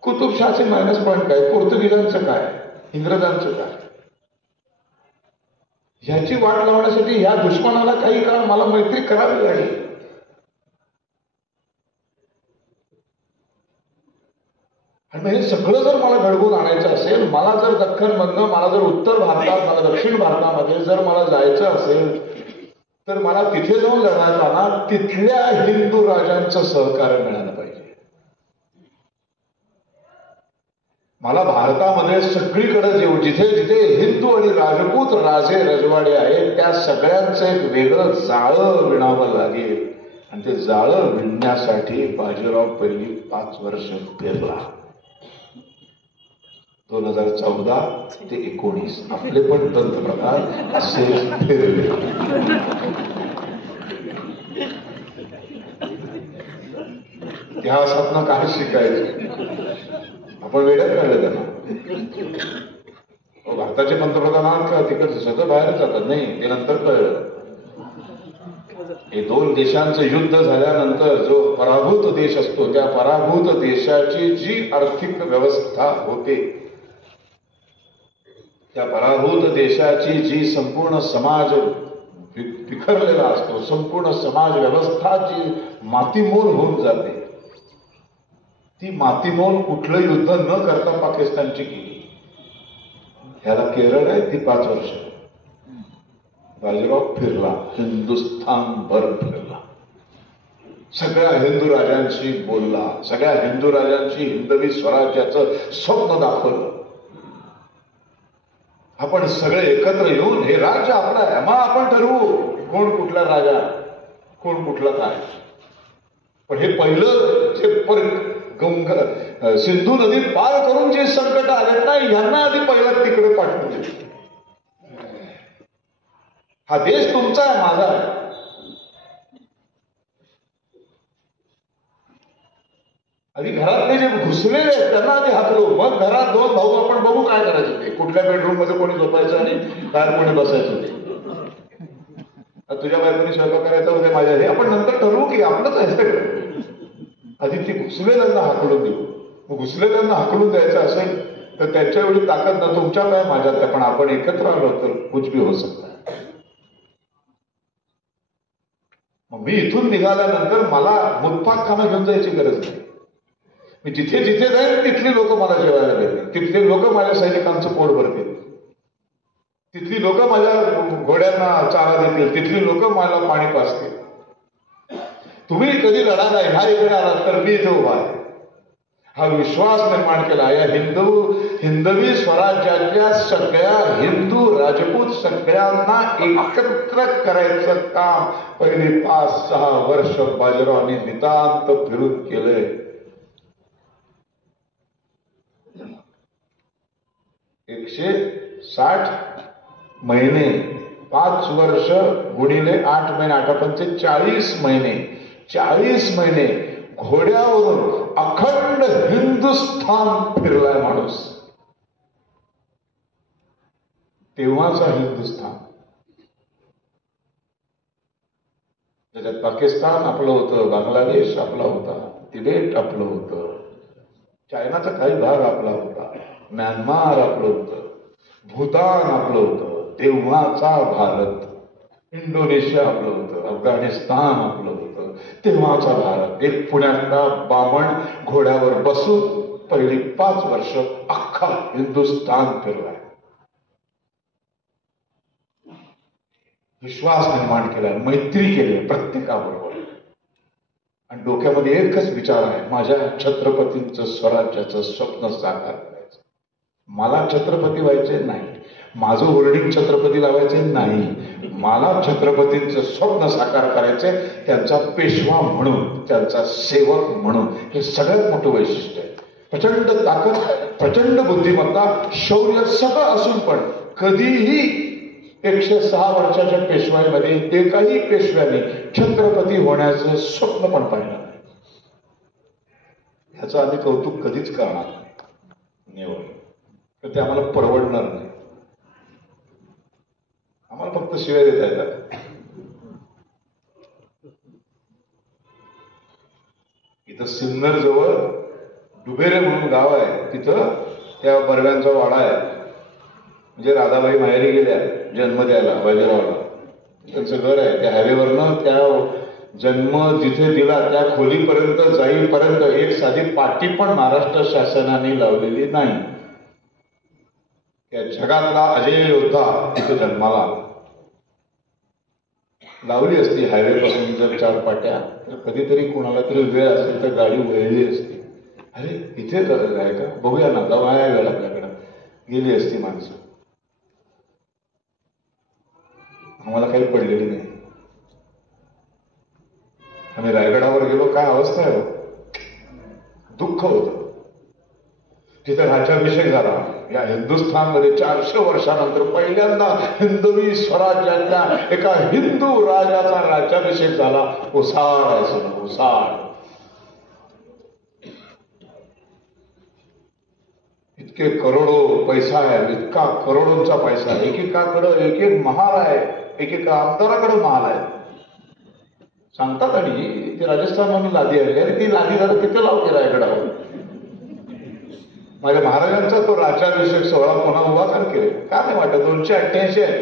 कुतुबशहाचे मायनस पॉइंट काय, पोर्तुगीजांचं काय, इंग्रजांचं काय. ह्याची वाट लावण्यासाठी ह्या दुश्मनाला काही काळ मला मैत्री करावी लागेल. आणि हे सगळं जर मला घडवून आणायचं असेल, मला जर दख्खनमधनं, मला जर उत्तर भारतात, मला दक्षिण भारतामध्ये जर मला जायचं असेल तर मला तिथे जाऊन लढताना तिथल्या हिंदू राजांचं सहकार्य मिळालं पाहिजे. मला भारतामध्ये सगळीकडे जिथे जिथे हिंदू आणि राजपूत राजे रजवाडे आहेत त्या सगळ्यांचं एक वेगळं जाळं विणावं लागेल. आणि ते जाळं विणण्यासाठी बाजीराव पहिली 5 वर्ष पेरला. 2014 ते 19 आपले पण पंतप्रधान असे फिरले. इतिहासातनं काय शिकायचं, आपण वेड्यात काढलं त्यांना. भारताचे पंतप्रधान आहात का, तिकडे सगळं बाहेर जातात, नाही ते नंतर कळलं. हे 2 देशांचं युद्ध झाल्यानंतर जो पराभूत देश असतो त्या पराभूत देशाची जी आर्थिक व्यवस्था होते, त्या पराभूत देशाची जी संपूर्ण समाज बिखरलेला असतो, संपूर्ण समाज व्यवस्था जी मातीमोल होऊन जाते, ती मातीमोल कुठलं युद्ध न करता पाकिस्तानची केली. ह्याला केरळ आहे ती 5 वर्ष. बाजीराव फिरला, हिंदुस्थान भर फिरला, सगळ्या हिंदू राजांशी बोलला, सगळ्या हिंदू राजांशी हिंदवी स्वराज्याचं स्वप्न दाखवलं. आपण सगळे एकत्र येऊन हे राज्य आपलं आहे, मग आपण ठरवू कोण कुठला राजा, कोण कुठला काय. पण हे पहिलं जे सिंधू नदी पार करून जे संकट आले नाही, यांना आधी पहिला तिकडे पाठवून दिले. हा देश तुमचा आहे, माझा आहे. आधी घरातले जे घुसलेले आहेत त्यांना आधी हाकलो, मग घरात दोन भाऊ आपण बघू काय करायचं ते, कुठल्या बेडरूम मध्ये कोणी झोपायचं आणि बाहेर कोणी बसायचं ते. तुझ्या बायकोनी स्वयंपाक करायचा, उद्या माझ्या, हे आपण नंतर ठरवू की आपलंच आहे सगळं. आधी ते घुसलेल्यांना हाकलून देऊ. मग घुसलेल्यांना हाकलून द्यायचं असेल तर त्यांच्या एवढी ताकद ना तुमच्यात आहे, माझ्यात आहे, पण आपण एकत्र आलो तर कुछ भी हो सकता है. मग मी इथून निघाल्यानंतर मला मुतपाक खाना घेऊन जायची गरज नाही. मी जिथे जिथे जाईल तिथली लोक मला जेवायला देतील, तिथले लोक माझ्या सैनिकांचं पोट भरतील, तिथली लोक माझ्या घोड्यांना चारा देतील, तिथली लोक मला पाणी पाजतील. तुम्ही कधी लढा नाही, ह्या इकडे आलात तर मी इथे उभा आहे, हा विश्वास निर्माण केला. या हिंदवी स्वराज्याच्या सगळ्या हिंदू राजपूत सगळ्यांना एकत्र करायचं काम पहिली 5-6 वर्ष बाजीरावांनी नितांत फिरून केलंय. 160 महिने, 5 वर्ष गुणिले 8 महिने, 8 40 महिने, 40 महिने घोड्यावरून अखंड हिंदुस्थान फिरलाय माणूस. तेव्हाचा हिंदुस्थान, त्याच्यात पाकिस्तान आपलं होतं, बांगलादेश आपला होता, तिबेट आपलं होतं, चायनाचा काही भाग आपला होता, म्यानमार आपलं होतं, भूतान आपलं होतं, तेव्हाचा भारत, इंडोनेशिया आपलं होतं, अफगाणिस्तान आपलं होतं, तेव्हाचा भारत. एक पुण्यातला बामण घोड्यावर बसून पहिली 5 वर्ष अख्खा हिंदुस्थान फिरलाय. विश्वास निर्माण केलाय, मैत्री केली प्रत्येकाबरोबर, आणि डोक्यामध्ये एकच विचार आहे, माझ्या छत्रपतींचं स्वराज्याचं स्वप्न साकार करायचं. मला छत्रपती व्हायचे नाही, माझं होर्डिंग छत्रपती लावायचे नाही, मला छत्रपतींचं स्वप्न साकार करायचे, त्यांचा पेशवा म्हणून, त्यांचा सेवक म्हणून. हे सगळ्यात मोठं वैशिष्ट्य आहे. प्रचंड ताकद, प्रचंड बुद्धिमत्ता, शौर्य सगळं असून पण कधीही 106 वर्षाच्या पेशवाईमध्ये एकाही पेशव्याने छत्रपती होण्याचं स्वप्न पण पाहिलं नाही. ह्याचं आम्ही कौतुक कधीच करणार नाही, तर ते आम्हाला परवडणार नाही. आम्हाला फक्त शिवाय देता येतात. इथं सिन्नर जवळ डुबेरे म्हणून गाव आहे, तिथं त्या बर्व्यांचा वाडा आहे. म्हणजे राधाबाई माहेरी गेल्या जन्म द्यायला बाजीरावाला, त्यांचं घर आहे. त्या हायवेवरनं त्या जन्म जिथे दिला त्या खोलीपर्यंत जाईपर्यंत एक साधी पाटी पण महाराष्ट्र शासनाने लावलेली नाही. त्या जगातला अजय योद्धा तिथे जन्माला. लावली असती हायवे पासून जर 4 पाट्या, तर कधीतरी कोणाला तरी वेळ असेल तर गाडी वळली असती. अरे इथे आहे का, बघूया ना, जाऊ आहे वेळ आपल्याकडं, गेली असती माणसं. आम्हाला काही पडलेली नाही. आम्ही रायगडावर गेलो, काय अवस्था आहे, दुःख होतं. तिथे राज्याभिषेक झाला. या हिंदुस्थानमध्ये 400 वर्षानंतर पहिल्यांदा हिंदवी स्वराज्याच्या एका हिंदू राजाचा राज्याभिषेक झाला. ओसाड आहे सगळं, ओसाड. इतके करोडो पैसा आहे, इतका करोडोंचा पैसा आहे. एकेकाकडं एक महाल आहे, एकेका आमदाराकडे महाल आहे. सांगतात आणि ती राजस्थानमध्ये लादी आहे, अरे ती लादी झालं किती लाव की रायगडावर. माझ्या महाराजांचा तो राज्याभिषेक सोहळा पुन्हा उभा कर केले, का नाही वाटत. 288 आहे,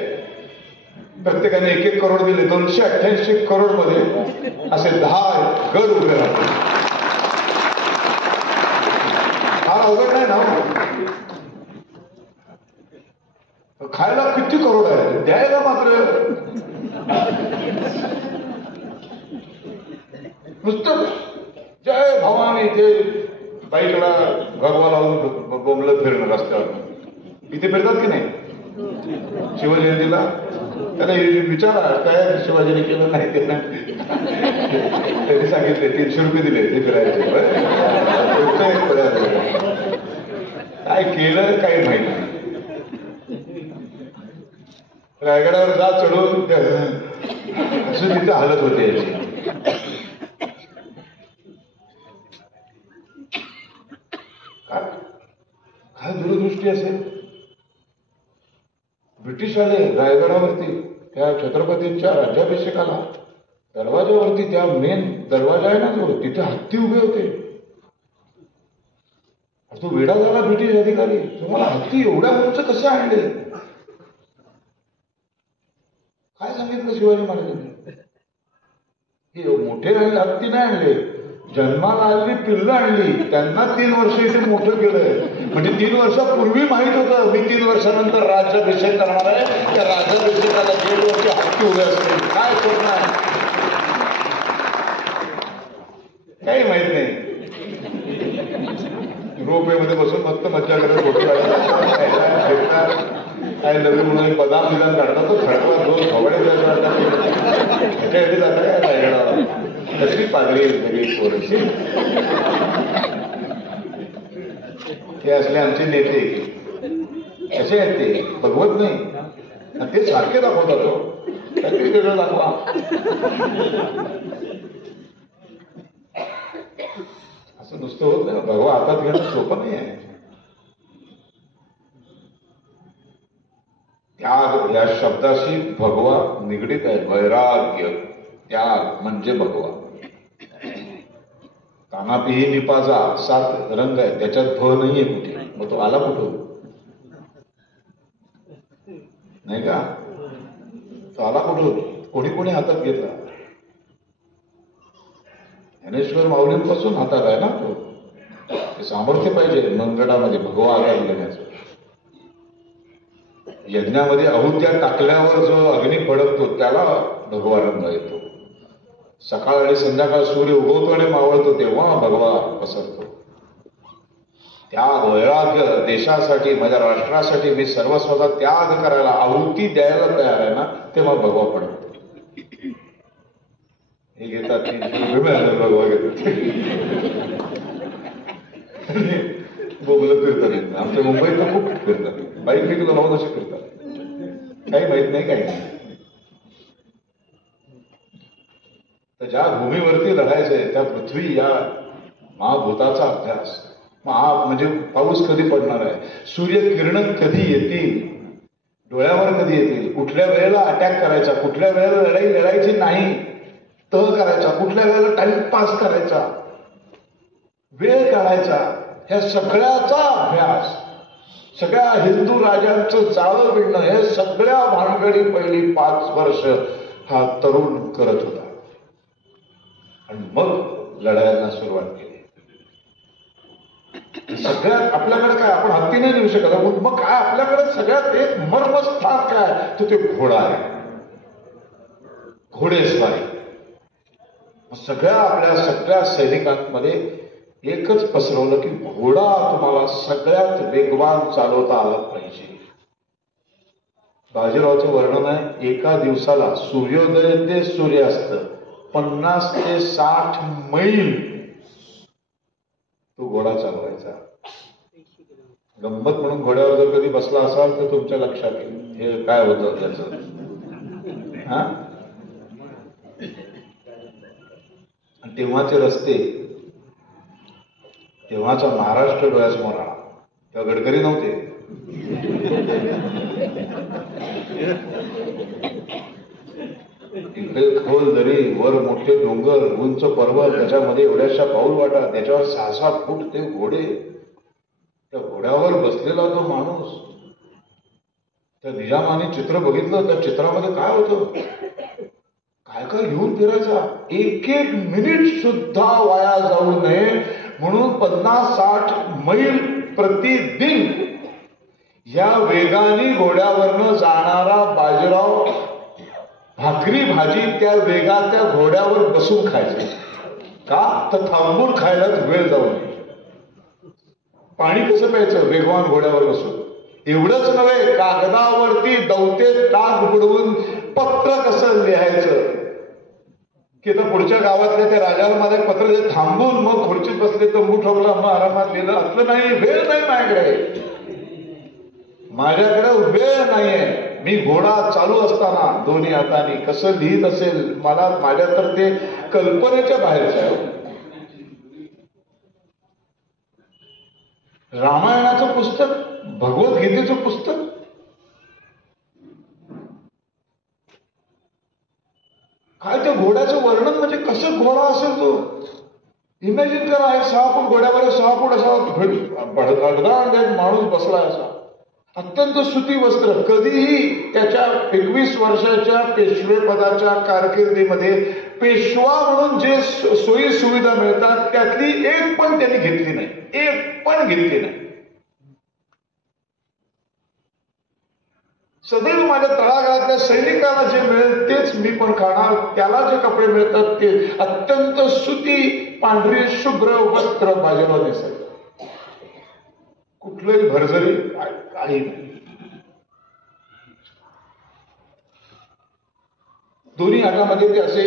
प्रत्येकाने 1-1 करोड दिले. 288 करोड मध्ये असे 10 गड उभे राहते. हा अवघड नाही ना. खायला किती करोड आहे, द्यायला मात्र नुसतं जय भवानी इथे बाईकडा भगवा लावून बोंबलत फिरणं रस्त्यावर. इथे फिरतात की नाही शिवजयंतीला? त्याला विचारा काय शिवाजीने केलं नाही ते. त्यांनी सांगितले 300 रुपये दिले ते फिरायचे. काय केलं काही माहिती नाही. रायगडावर जा चढून असं तिथे हालत होते याची. काय दूरदृष्टी असेल. ब्रिटिश आले रायगडावरती त्या छत्रपतींच्या राज्याभिषेकाला. दरवाजावरती त्या मेन दरवाजा आहे ना जो, तिथे हत्ती उभे होते. तो वेडा झाला ब्रिटिश अधिकारी, तुम्हाला हत्ती एवढ्या उंच कसे आणले? काय सांगितलं शिवाजी महाराजांनी? हे मोठे आणले हत्ती नाही आणले, जन्माला आलेली पिल्लं आणली, त्यांना 3 वर्ष इथे मोठं केलंय. म्हणजे 3 वर्षापूर्वी माहित होतं मी 3 वर्षानंतर राज्याभिषेक करणार आहे. त्या राज्याभिषेकाला गेटवरती हत्ती उभे असतील. काय स्वप्न आहे? काही माहित नाही. रोपवेमध्ये बसून फक्त मज्जा करत फोटो काढतात. काय नवीन म्हणून बदाम बिदाम काढतात, तो खडकला दोन खवडे त्याच्यासाठी जाता काय रायगडाला. तशी पागळी सगळी पोरची. हे असले आमचे नेते कसे आहेत ते बघवत नाही. ते सारखे दाखवतात. काहीतरी वेगळं दाखवा. असं नुसतं होत नाही. भगवा हातात घेणं सोपं नाही आहे. त्याग या शब्दाशी भगवा निगडीत आहे. वैराग्य त्याग म्हणजे भगवा. कानापिही निपाजा 7 रंग आहे, त्याच्यात भ नाहीये कुठे. मग तो आला कुठून? नाही का? तो आला कुठून? कोणी कोणी हातात घेतला? ज्ञानेश्वर माऊलींपासून हातात आहे ना तो. ते सामर्थ्य पाहिजे मंगळामध्ये भगवा हातात घेण्याचं. यज्ञामध्ये आहुत्या टाकल्यावर जो अग्नी फडकतो त्याला भगवा रंग येतो. सकाळ आणि संध्याकाळ सूर्य उगवतो आणि मावळतो तेव्हा भगवा पसरतो. त्याग वैराग्य देशासाठी माझ्या राष्ट्रासाठी मी सर्वस्वाचा त्याग करायला आहुती द्यायला तयार आहे ना, तेव्हा भगवा पडतो. हे घेतात भगवा घेतात बोगलं फिरतात. आमच्या मुंबईत तर खूप फिरतात. बाईक फेकी लावून असे फिरतात. काही माहित नाही काही नाही. तर ज्या भूमीवरती लढायचंय त्या पृथ्वी या महाभूताचा अभ्यास. म्हणजे पाऊस कधी पडणार आहे, सूर्यकिरण कधी येतील, डोळ्यावर कधी येतील, कुठल्या वेळेला अटॅक करायचा, कुठल्या वेळेला लढाई लढायची नाही, तह करायचा, कुठल्या वेळेला टाइमपास करायचा, वेळ काढायचा, ह्या सगळ्याचा अभ्यास. सगळ्या हिंदू राजांचं जाळं विणणं, हे सगळ्या भानगडी पहिली 5 वर्ष हा तरुण करत होता. आणि मग लढायांना सुरुवात केली. सगळ्यात आपल्याकडे काय, आपण हत्ती नाही देऊ शकत, मग काय आपल्याकडे सगळ्यात एक मर्मस्थान काय, तर ते घोडा आहे. घोडेस्वारी. सगळ्या आपल्या सगळ्या सैनिकांमध्ये एकच पसरवलं की घोडा तुम्हाला सगळ्यात वेगवान चालवता आला पाहिजे. बाजीरावचं वर्णन आहे, एका दिवसाला सूर्योदय ते सूर्यास्त 50 ते 60 मैल तो घोडा चालवायचा. गंमत म्हणून घोड्यावर जर कधी बसला असाल तर तुमच्या लक्षात येईल हे काय होतं त्याचं. तेव्हाचे रस्ते, तेव्हाचा महाराष्ट्र डोळ्यासमोर आला. तेव्हा गडकरी नव्हते. इकडे खोल दरी, वर मोठे डोंगर, उंच पर्वत, त्याच्यामध्ये एवढ्याशा पाऊल वाटा, त्याच्यावर 6-6 फूट ते घोडे. त्या घोड्यावर बसलेला तो माणूस, त्या निजामाने चित्र बघितलं. त्या चित्रामध्ये काय होतं, काय काय घेऊन फिरायचा. एक मिनिट सुद्धा वाया जाऊ नये म्हणून 50-60 मैल प्रतिदिन या वेगाने घोड्यावरनं जाणारा बाजीराव भाकरी भाजी त्या वेगात त्या घोड्यावर बसून खायचे. का तर थांबून खायलाच वेळ जाऊ नये. पाणी कसं प्यायचं वेगवान घोड्यावर बसून. एवढंच नव्हे, कागदावरती दवते टाक बुडवून पत्र कसं लिहायचं की तर पुढच्या गावातल्या त्या राजाला मला एक पत्र दे, थांबून मग खुर्चीत बसले तंबू ठोकला मग आरामात लिहिलं. असलं नाही, वेळ नाही माझ्याकडे वेळ नाहीये. मी घोडा चालू असताना दोन्ही हाताने कसं लिहित असेल मला, माझ्या तर ते कल्पनेच्या बाहेरचं आहे. रामायणाचं पुस्तक, भगवद्गीतेचं पुस्तक, काय त्या घोड्याचं वर्णन, म्हणजे कसं घोडा असेल तो. इमॅजिन करा, 6 फूट घोड्यावर 6 फूट असा भडकाट एक माणूस बसलाय असा, अत्यंत सुती वस्त्र. कधीही त्याच्या 21 वर्षाच्या पेशवे पदाच्या कारकिर्दीमध्ये पेशवा म्हणून जे सोयी सुविधा मिळतात त्यातली एक पण त्यांनी घेतली नाही, एक पण घेतली नाही. सदैव माझ्या तळागाळातल्या सैनिकांना जे मिळेल तेच मी पण खाणार. त्याला जे कपडे मिळतात ते अत्यंत सुती पांढरी शुभ्र वस्त्र बाजीराव नेसायचं. कुठलंही भरजरी काही नाही. दोन्ही हातामध्ये ते असे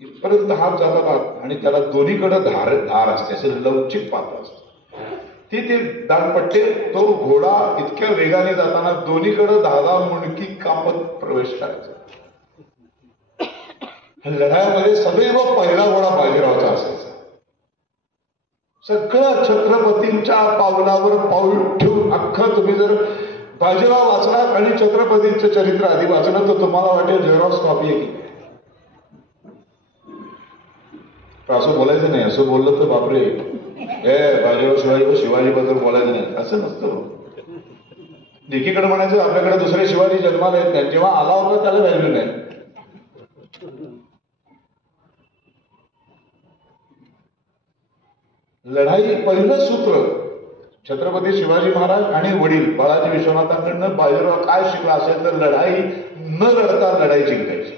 इथपर्यंत हात जातात आणि त्याला दोन्हीकडे धार असते, असे लवचिक पात्र असते. ते दानपट्टे, तो घोडा इतक्या वेगाने जाताना दोन्हीकडे 10 मुंडकी कापत प्रवेश करायचा. लढाईमध्ये सदैव पहिला घोडा बाजीरावचा असायचा. सगळं छत्रपतींच्या पावलावर पाऊल ठेवून अख्खं तुम्ही जर बाजीराव वाचलात आणि छत्रपतींचं चरित्र आधी वाचलं तर तुम्हाला वाटेल झेरॉक्स कॉपी आहे की. असं बोलायचं नाही, असं बोललं तर बापरे बाजीराव शिवाजी बद्दल बोलायचं नाही असं नसतं. एकीकडे म्हणायचं आपल्याकडे दुसरे शिवाजी जन्माला येत नाही, जेव्हा आला होता त्याला व्हॅल्यू नाही. लढाई पहिलं सूत्र छत्रपती शिवाजी महाराज आणि वडील बाळाजी विश्वनाथांकडनं बाजीराव काय शिकला असेल तर लढाई न लढता लढाई जिंकायची.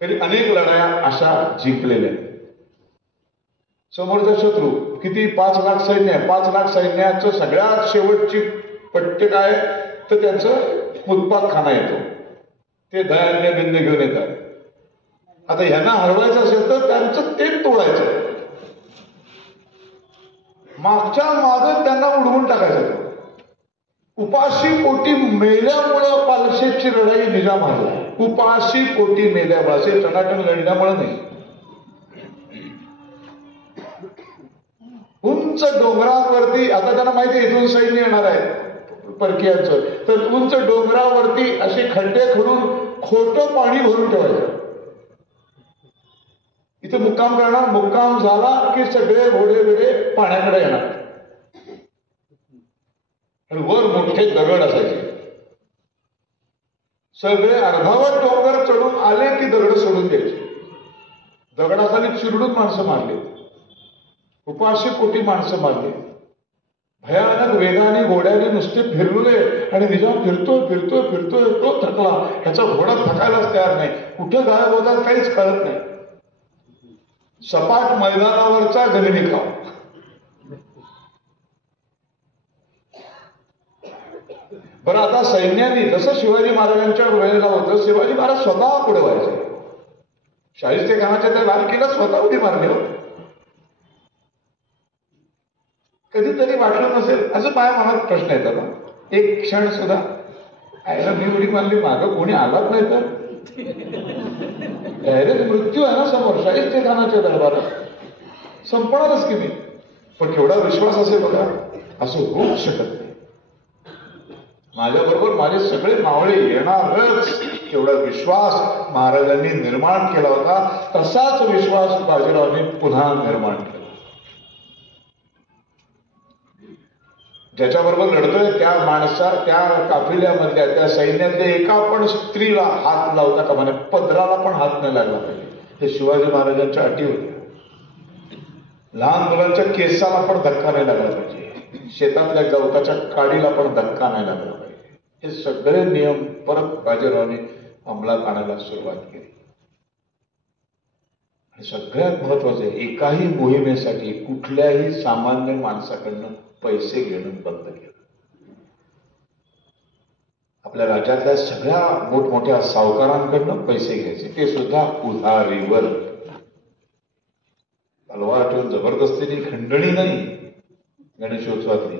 तरी अनेक लढाया अशा जिंकलेल्या. समोरचा शत्रू किती 5 लाख सैन्य आहे, 5 लाख सैन्याचं सगळ्यात शेवटची पट्टे काय तर त्यांचं मुतपाक खाना येतो. ते धान्य बिंद घेऊन येतात. आता ह्यांना हरवायचं असेल तर त्यांचं ते तोडायचं, मागच्या मागं त्यांना उडवून टाकायचं. उपाशी पोटी मेल्यामुळं पालशेची लढाई निजाम आली. उपाशी पोटी मेल्यामुळे, असे टनाटन लढण्यामुळे नाही. उंच डोंगरावरती, आता त्यांना माहिती आहे इथून सैन्य येणार आहे परकीयांचं, तर उंच डोंगरावरती असे खड्डे खडून खोटं पाणी भरून ठेवायचं. इथे मुक्काम करणार, मुक्काम झाला की सगळे घोडे बिडे पाण्याकडे येणार. आणि वर मोठे दगड असायचे. सगळे अर्धावट डोंगर चढून आले की दगड सोडून द्यायचे. दगडाखाली चिरडून माणसं मारली, उपाशी पोटी माणसं मारली. भयानक वेगाने घोड्याने नुसते फिरवले आणि निजाम फिरतोय फिरतोय फिरतोय, तो थकला. ह्याचा घोडा थकायलाच तयार नाही. कुठे गायब होतात काहीच कळत नाही. सपाट मैदानावरचा गनिमिकाव. बरं, आता सैन्याने जसं शिवाजी महाराजांच्या वेळेला होतं, शिवाजी महाराज स्वतः पुढे व्हायचे. शाहिस्ते खानाच्या त्या लाल किल्ला स्वतः उडी मारले हो. कधीतरी वाटलं नसेल असं माझ्या मनात प्रश्न येतात ना एक क्षण सुद्धा, आयला मी उडी मारली, मागं कोणी आलाच नाही तर डायरेक्ट मृत्यू आहे ना समोर. शाहिस्ते खानाच्या दरबारात संपणारच की मी. पण केवढा विश्वास असेल बघा, असं होऊ शकत नाही. माझ्याबरोबर माझे सगळे मावळे येणारच, केवढा विश्वास महाराजांनी निर्माण केला होता. तसाच विश्वास बाजीरावांनी पुन्हा निर्माण केला. ज्याच्याबरोबर लढतोय त्या त्या काफिल्यामधल्या त्या सैन्यातल्या एका पण स्त्रीला हात लावता कामा नये, पदराला पण हात नाही लागला पाहिजे. हे शिवाजी महाराजांच्या अटी होत्या. लहान मुलांच्या केसाला पण धक्का नाही लागला पाहिजे, शेतातल्या गवताच्या काडीला पण धक्का नाही लागला पाहिजे. हे सगळे नियम परत बाजीरावांनी अंमलात आणायला सुरुवात केली. सगळ्यात महत्वाचं आहे, एकाही मोहिमेसाठी कुठल्याही सामान्य माणसाकडनं पैसे घेणं बंद केलं. आपल्या राज्यातल्या सगळ्या मोठमोठ्या सावकारांकडनं पैसे घ्यायचे, ते सुद्धा उधारीवर. तलवार ठेवून जबरदस्तीने, खंडणी नाही गणेशोत्सवातली.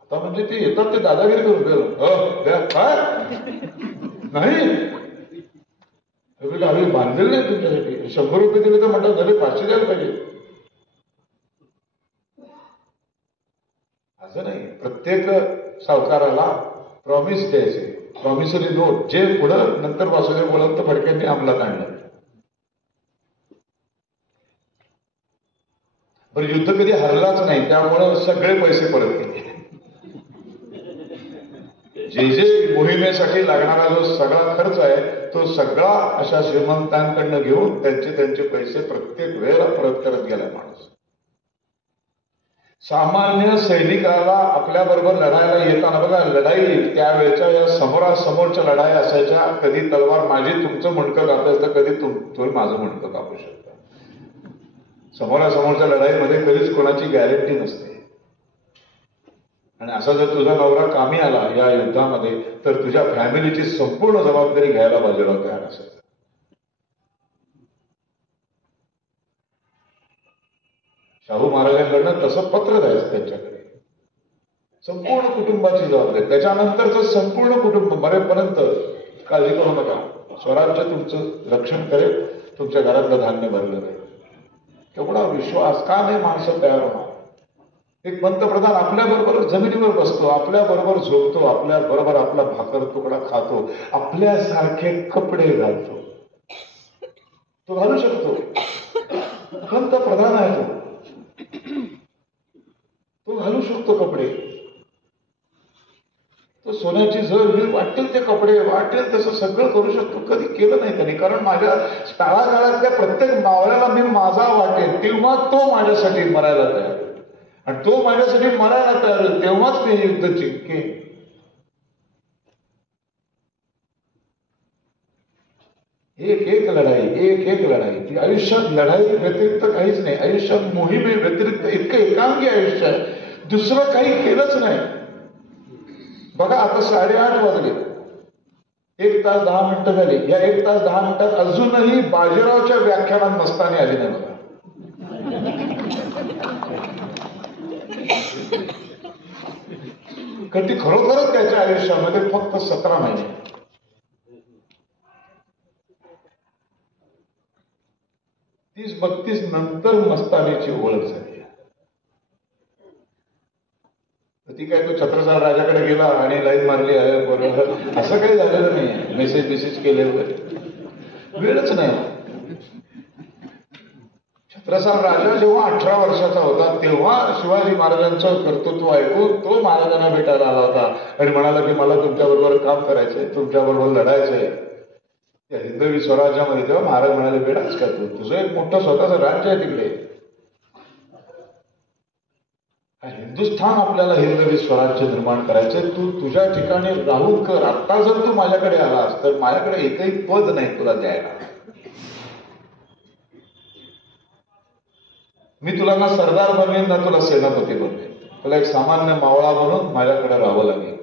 आता म्हणजे ते येतात ते दादागिरी करून काय नाही, आम्ही बांधलेलं नाही तुमच्यासाठी. 100 रुपये दिले तर म्हणतात झाले 500 द्यायला पाहिजे. असं नाही, प्रत्येक सावकाराला प्रॉमिस द्यायचे, प्रॉमिसरी नोट, जे पुढं नंतर वासुदेव बळवंत फडक्यांनी अंमलात आणलं. बरं, युद्ध कधी हरलाच नाही, त्यामुळं सगळे पैसे परत केले. जे जे मोहिमेसाठी लागणारा जो सगळा खर्च आहे तो सगळा अशा श्रीमंतांकडनं घेऊन त्यांचे पैसे प्रत्येक वेळेला परत करत गेला माणूस. सामान्य सैनिकाला आपल्या बरोबर लढायला येताना बघा, लढाई त्यावेळेच्या या समोरासमोरच्या लढाई असायच्या. कधी तलवार माझी तुमचं मणकं कापत तर कधी तुम्ही माझं मणकं कापू शकता. समोरासमोरच्या लढाईमध्ये कधीच कोणाची गॅरंटी नसते. आणि असा जर तुझा नवरा कामी आला या युद्धामध्ये तर तुझ्या फॅमिलीची संपूर्ण जबाबदारी घ्यायला बाजूला तयार असायचं. शाहू महाराजांकडनं तसं पत्र जायचं त्यांच्याकडे, संपूर्ण कुटुंबाची जबाबदारी. त्याच्यानंतरच संपूर्ण कुटुंब मरेपर्यंत काळजी करू नका, स्वराज्य तुमचं रक्षण करेल, तुमच्या घरातलं धान्य भरलं जाईल. तेवढा विश्वास का नाही माणसं तयार होणार? एक पंतप्रधान आपल्या बरोबर जमिनीवर बसतो, आपल्या बरोबर झोपतो, आपल्या बरोबर आपला भाकर तुकडा खातो, आपल्यासारखे कपडे घालतो. तो घालू शकतो, पंतप्रधान आहे तो घालू शकतो कपडे. तो सोन्याची झर वाटेल ते कपडे, वाटेल तसं सगळं करू शकतो. कधी केलं नाही त्यांनी, कारण माझ्या तळागाळातल्या प्रत्येक मावळ्याला मी माझा वाटेल तेव्हा तो माझ्यासाठी मरायला तयार, आणि तो माझ्यासाठी मरायला तयार होईल तेव्हाच मी युद्ध जिंकेन. एक एक लढाई, एक एक लढाई. ती आयुष्यात लढाई व्यतिरिक्त काहीच नाही. आयुष्यात मोहिमे व्यतिरिक्त इतकं एकांगी आयुष्य आहे, दुसरं काही केलंच नाही. बघा आता 8:30 वाजले, 1 तास 10 मिनिटं झाली. या 1 तास 10 मिनिटात अजूनही बाजीरावच्या व्याख्यानात मस्तानी आली नाही बघा. कारण ती खरोखरच त्याच्या आयुष्यामध्ये फक्त 17 महिने, 30-32 नंतर मस्तानीची ओळख झाली. ती काय तो छत्रसाल राजाकडे गेला आणि लाईन मारली आहे बरोबर असं काही झालेलं नाही. मेसेज केले वगैरे, वेळच नाही. छत्रसाल राजा जेव्हा 18 वर्षाचा होता तेव्हा शिवाजी महाराजांचं कर्तृत्व ऐकून तो महाराजांना भेटायला आला होता आणि म्हणाला की मला तुमच्याबरोबर काम करायचंय, तुमच्याबरोबर लढायचंय त्या हिंदवी स्वराज्यामध्ये. तेव्हा महाराज म्हणाले, बेडाच का तू, तुझं एक मोठं स्वतःचं राज्य आहे तिकडे, हिंदुस्थान आपल्याला हिंदवी स्वराज्य निर्माण करायचंय, तू तुझ्या ठिकाणी राहून कर. आता जर तू माझ्याकडे आलास तर माझ्याकडे एकही पद नाही तुला द्यायला. मी तुला ना सरदार बनवेन ना तुला सेनापती बनवेन, तुला एक सामान्य मावळा म्हणून माझ्याकडे राहावं लागेल.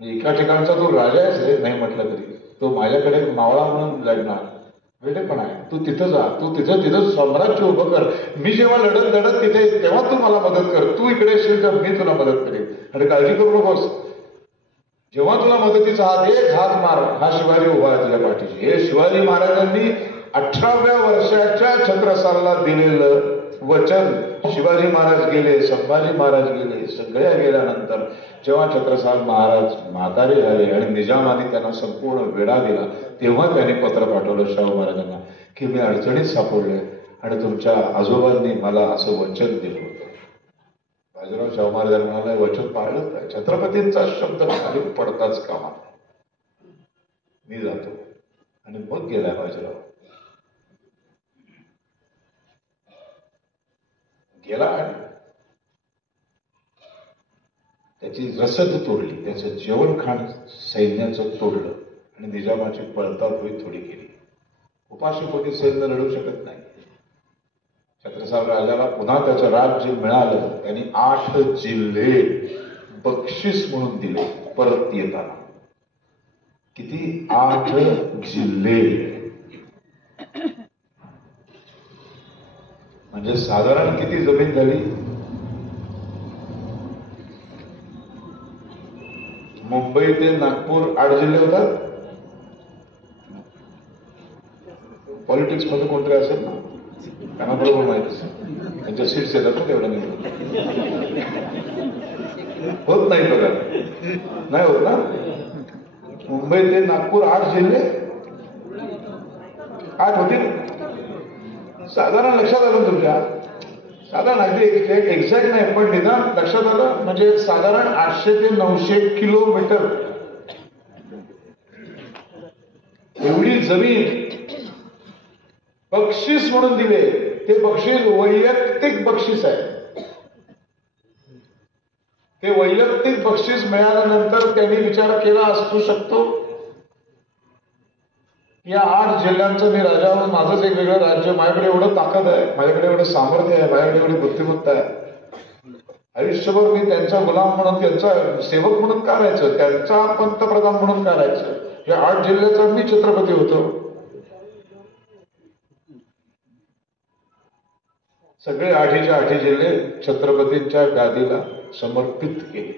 एका ठिकाणचा तो राजा आहे नाही म्हटलं तरी, तो माझ्याकडे मावळा म्हणून लढणार. वेळे पण आहे, तू तिथं जा, तू तिथं साम्राज्य उभं कर. मी जेव्हा लढत तिथे तेव्हा तू मला मदत कर, तू इकडे येशील तर मी तुला मदत करेन. आणि काळजी करू नकोस, जेव्हा तुला मदतीचा हात मार, हा शिवाजी उभा आहे तुझ्या पाठीशी. हे शिवाजी महाराजांनी 18व्या वर्षाच्या छत्रसालला दिलेलं वचन. शिवाजी महाराज गेले, संभाजी महाराज गेले, सगळ्या गेल्यानंतर जेव्हा छत्रसाल महाराज म्हातारे झाले आणि निजामाने त्यांना संपूर्ण वेढा दिला, तेव्हा त्यांनी पत्र पाठवलं शाहू महाराजांना की मी अडचणीत सापडले आणि तुमच्या आजोबांनी मला असं वचन दिलं होतं. बाजीराव शाहू महाराज म्हणाला, वचन पाळलं काय? छत्रपतींचा शब्द खाली पडताच कामा, मी जातो. आणि मग गेलाय बाजीराव, गेला आणि त्याची रसद तोडली, त्याचं जेवण खाण सैन्याचं तोडलं आणि निजामाची पळताभुई थोडी केली. उपाशीपोटी सैन्य लढू शकत नाही. छत्रसाल राजाला पुन्हा त्याचं राज्य मिळालं. त्यांनी 8 जिल्हे बक्षीस म्हणून दिले परत येताना. किती? 8 जिल्हे. म्हणजे साधारण किती जमीन झाली? मुंबई ते नागपूर 8 जिल्हे होतात. पॉलिटिक्स मध्ये कोणतरी असेल ना, त्यांना बरोबर माहित असेल. त्यांच्या सीट्स येतात ना तेवढ्या नाही होत नाही बघा, नाही होत ना. मुंबई ते नागपूर 8 जिल्हे, 8 होतील साधारण. लक्षात आलं तुमच्या? साधारण अगदी एक्झॅक्ट नाही पण निदान लक्षात आलं. म्हणजे साधारण 800 ते 900 किलोमीटर एवढी जमीन बक्षीस म्हणून दिले. ते बक्षीस वैयक्तिक बक्षीस आहे. ते वैयक्तिक बक्षीस मिळाल्यानंतर त्यांनी विचार केला असू शकतो, या 8 जिल्ह्यांचं मी राजा म्हणून माझंच एक वेगळं राज्य, माझ्याकडे एवढं ताकद आहे, माझ्याकडे एवढं सामर्थ्य आहे, माझ्याकडे एवढी बुद्धिमत्ता आहे, आयुष्यभर मी त्यांचा गुलाम म्हणून, त्यांचा सेवक म्हणून का राहायचं, त्यांचा पंतप्रधान म्हणून का राहायचं. या 8 जिल्ह्याचा मी छत्रपती होतो. सगळे 8च्या 8 जिल्हे छत्रपतींच्या गादीला समर्पित केले.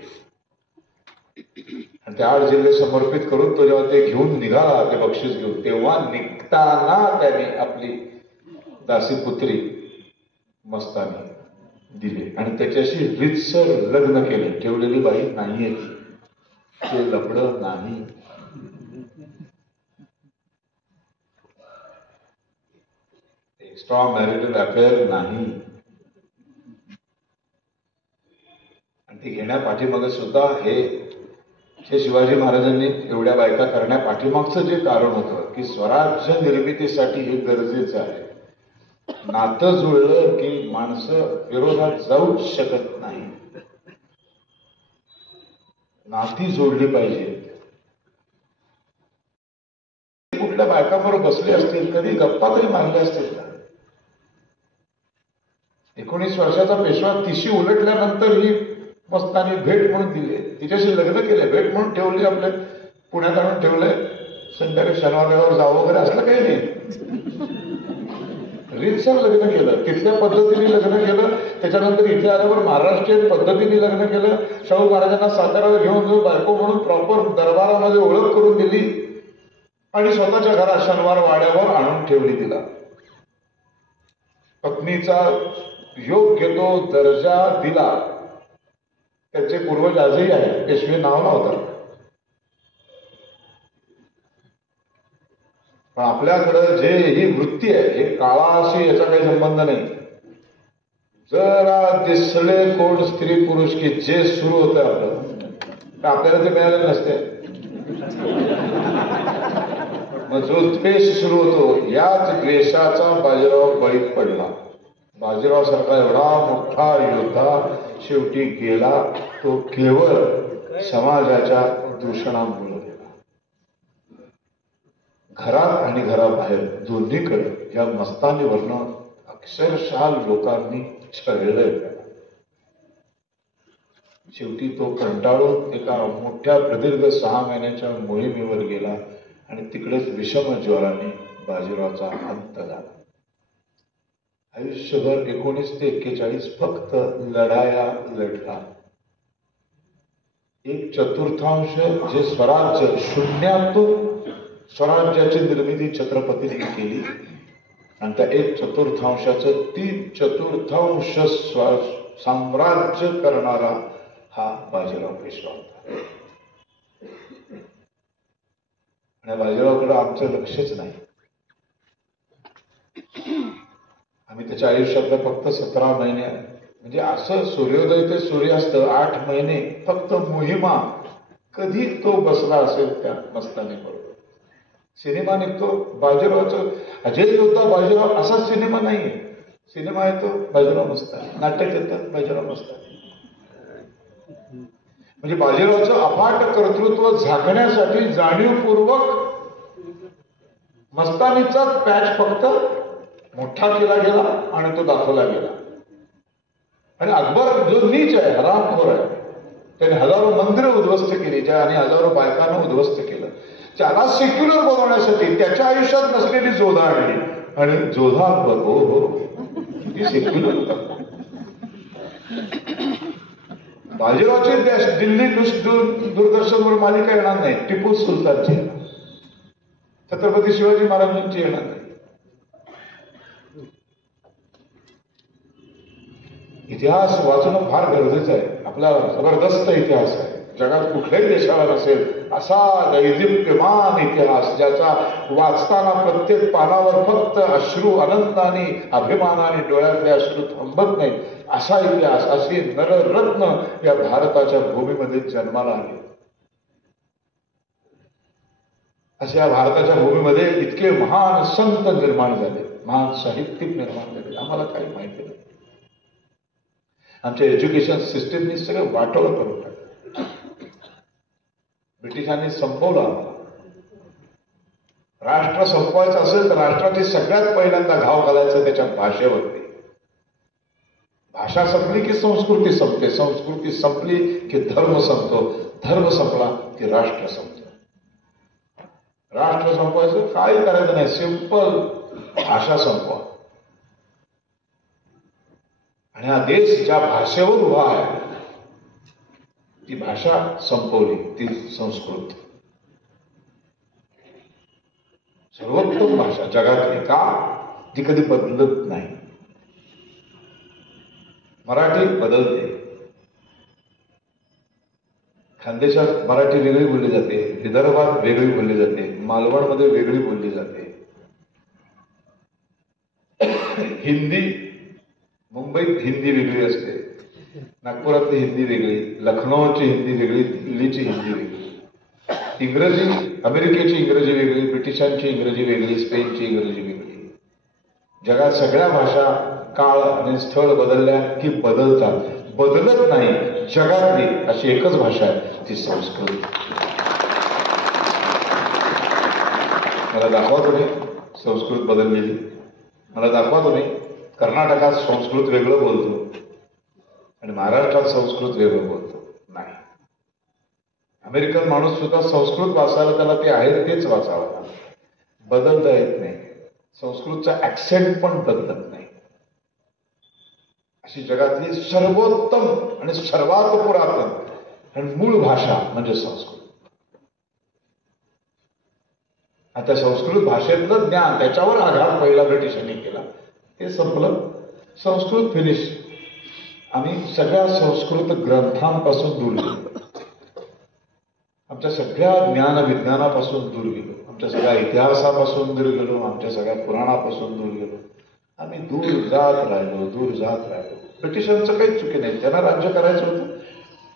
आणि ते 8 जिल्हे समर्पित करून तो जेव्हा ते घेऊन निघाला, ते बक्षीस घेऊन, तेव्हा निघताना त्याने आपली दासीपुत्री मस्तानी दिली आणि त्याच्याशी रीतसर लग्न केले. ठेवलेली बाई नाहीये ती, ते लफडं नाही. एक्स्ट्रा मॅरिटल अफेअर नाही. आणि ते घेण्यापाठीमागे सुद्धा हे शिवाजी महाराजांनी एवढ्या बायका करण्यापाठीमागचं जे कारण होतं की स्वराज्य निर्मितीसाठी हे गरजेचं आहे. नातं जुळलं की माणसं विरोधात जाऊच शकत नाही. नाती जोडली पाहिजे. कुठल्या बायकांबरोबर बसले असतील, कधी गप्पा तरी मारल्या असतील का? 19 वर्षाचा पेशवा तिशी उलटल्यानंतर ही मस्तानी भेट म्हणून दिली, तिच्याशी लग्न केले, भेट म्हणून ठेवली, आपल्या पुण्यात आणून ठेवलंय, संध्याकाळी शनिवार जावं वगैरे असलं काही नाही. रीतसर लग्न केलं, तिथल्या पद्धतीने लग्न केलं. त्याच्यानंतर इथे आल्यावर महाराष्ट्रीयन पद्धतीने लग्न केलं. शाहू महाराजांना साताराला घेऊन जाऊन बायको म्हणून प्रॉपर दरबारामध्ये ओळख करून दिली आणि स्वतःच्या घरात शनिवार वाड्यावर आणून ठेवली तिला. पत्नीचा योग्य तो दर्जा दिला. त्यांचे पूर्वज आजही आहे, पेशवे नाव नव्हतं. पण आपल्याकडं जे ही वृत्ती आहे, हे काळाशी याचा काही संबंध नाही. जरा दिसले कोण स्त्री पुरुष की जे सुरू होतं आपलं, तर आपल्याला ते मिळालेलं नसते. मग जो द्वेष सुरू होतो, याच द्वेषाचा बाजीराव बळी पडला. बाजीराव सारखा एवढा मोठा योद्धा शेवटी गेला, तो केवळ समाजाच्या दूषणामुळे गेला. घरात आणि घराबाहेर दोन्हीकडे या मस्तानीवरनं अक्षरशः लोकांनी छळलंय. शेवटी तो कंटाळून एका मोठ्या प्रदीर्घ 6 महिन्याच्या मोहिमेवर गेला आणि तिकडेच विषम ज्वराने बाजीरावचा अंत झाला. आयुष्यभर 19 ते 41 फक्त लढाया लढला. 1/4 जे स्वराज्य, शून्यातून स्वराज्याची निर्मिती छत्रपतींनी केली आणि त्या 1/4चं 3/4 साम्राज्य करणारा हा बाजीराव पेशवा होता. आणि बाजीरावकडे आमचं लक्षच नाही. आम्ही त्याच्या आयुष्यातलं फक्त 17 महिने, म्हणजे असं सूर्योदय ते सूर्यास्त 8 महिने फक्त मोहिमा, कधी तो बसला असेल त्या मस्तानीबरोबर. सिनेमा निघतो बाजीरावचं, अजय योद्धा बाजीराव असा सिनेमा नाहीये. सिनेमा येतो बाजीराव मस्तानी, नाटक येतात बाजीराव मस्तानी. म्हणजे बाजीरावचं अफाट कर्तृत्व झाकण्यासाठी जाणीवपूर्वक मस्तानीचा पॅच फक्त मोठा केला गेला आणि तो दाखवला गेला. आणि अकबर जो नीच आहे, हरामखोर आहे, त्याने हजारो मंदिरं उद्ध्वस्त केली आणि हजारो बायकांना उद्ध्वस्त केलं. त्याला सेक्युलर बनवण्यासाठी त्याच्या आयुष्यात नसलेली जोधा आणली आणि जोधा अकबर, हो हो, ती सेक्युलर होता. बाजीरावची दिल्ली दूरदर्शनवर मालिका येणार नाही, टिपू सुलतानची, छत्रपती शिवाजी महाराजांची येणार नाही. इतिहास वाचणं फार गरजेचं आहे. आपला जबरदस्त इतिहास आहे. जगात कुठल्याही देशाला नसेल असा दैदिप्यमान इतिहास, ज्याचा वाचताना प्रत्येक पानावर फक्त अश्रू, आनंदाने, अभिमानाने डोळ्यातले अश्रू थांबत नाहीत, असा इतिहास, अशी नररत्न या भारताच्या भूमीमध्ये जन्माला आली. अशा भारताच्या भूमीमध्ये इतके महान संत निर्माण झाले, महान साहित्यिक निर्माण झाले, आम्हाला काही माहिती नाही. आमच्या एज्युकेशन सिस्टीमने सगळं वाटोळं करून टाकलं. ब्रिटिशांनी संपवलं आम्हाला. राष्ट्र संपवायचं असेल तर राष्ट्राची सगळ्यात पहिल्यांदा घाव घालायचं त्याच्या भाषेवरती. भाषा संपली की संस्कृती संपते, संस्कृती संपली की धर्म संपतो, धर्म संपला की राष्ट्र संपतो. राष्ट्र संपवायचं काही करायचं नाही, सिंपल भाषा संपवा. आणि हा देश ज्या भाषेवर उभा आहे ती भाषा संपवली, ती संस्कृत. सर्वोत्तम भाषा जगातली, का ती कधी बदलत नाही. मराठी बदलते, खानदेशात मराठी वेगळी बोलली जाते, विदर्भात वेगळी बोलली जाते, मालवणमध्ये वेगळी बोलली जाते. हिंदी, मुंबईत हिंदी वेगळी असते, नागपुरातली हिंदी वेगळी, लखनौची हिंदी वेगळी, दिल्लीची हिंदी वेगळी. इंग्रजी, अमेरिकेची इंग्रजी वेगळी, ब्रिटिशांची इंग्रजी वेगळी, स्पेनची इंग्रजी वेगळी. जगात सगळ्या भाषा काळ आणि स्थळ बदलल्या की बदलतात, बदलत नाही. जगातली अशी एकच भाषा आहे, ती संस्कृत. मला दाखवा तुम्ही संस्कृत बदललेली. मला दाखवा तुम्ही कर्नाटकात संस्कृत वेगळं बोलतो आणि महाराष्ट्रात संस्कृत वेगळं बोलतो. नाही. अमेरिकन माणूस सुद्धा संस्कृत वाचायला त्याला ते आहे तेच वाचावं, बदलता येत नाही. संस्कृतचा ऍक्सेंट पण बदलत नाही. अशी जगातली सर्वोत्तम आणि सर्वात पुरातन आणि मूळ भाषा म्हणजे संस्कृत. आता संस्कृत भाषेतलं ज्ञान, त्याच्यावर आघात पहिला ब्रिटिशांनी केला, ते संपलं. संस्कृत फिनिश. आम्ही सगळ्या संस्कृत ग्रंथांपासून दूर गेलो, आमच्या सगळ्या ज्ञान विज्ञानापासून दूर गेलो, आमच्या सगळ्या इतिहासापासून दूर गेलो, आमच्या सगळ्या पुराणापासून दूर गेलो. आम्ही दूर जात राहिलो, दूर जात राहिलो. ब्रिटिशांचं काही चुकी नाही, त्यांना राज्य करायचं होतं,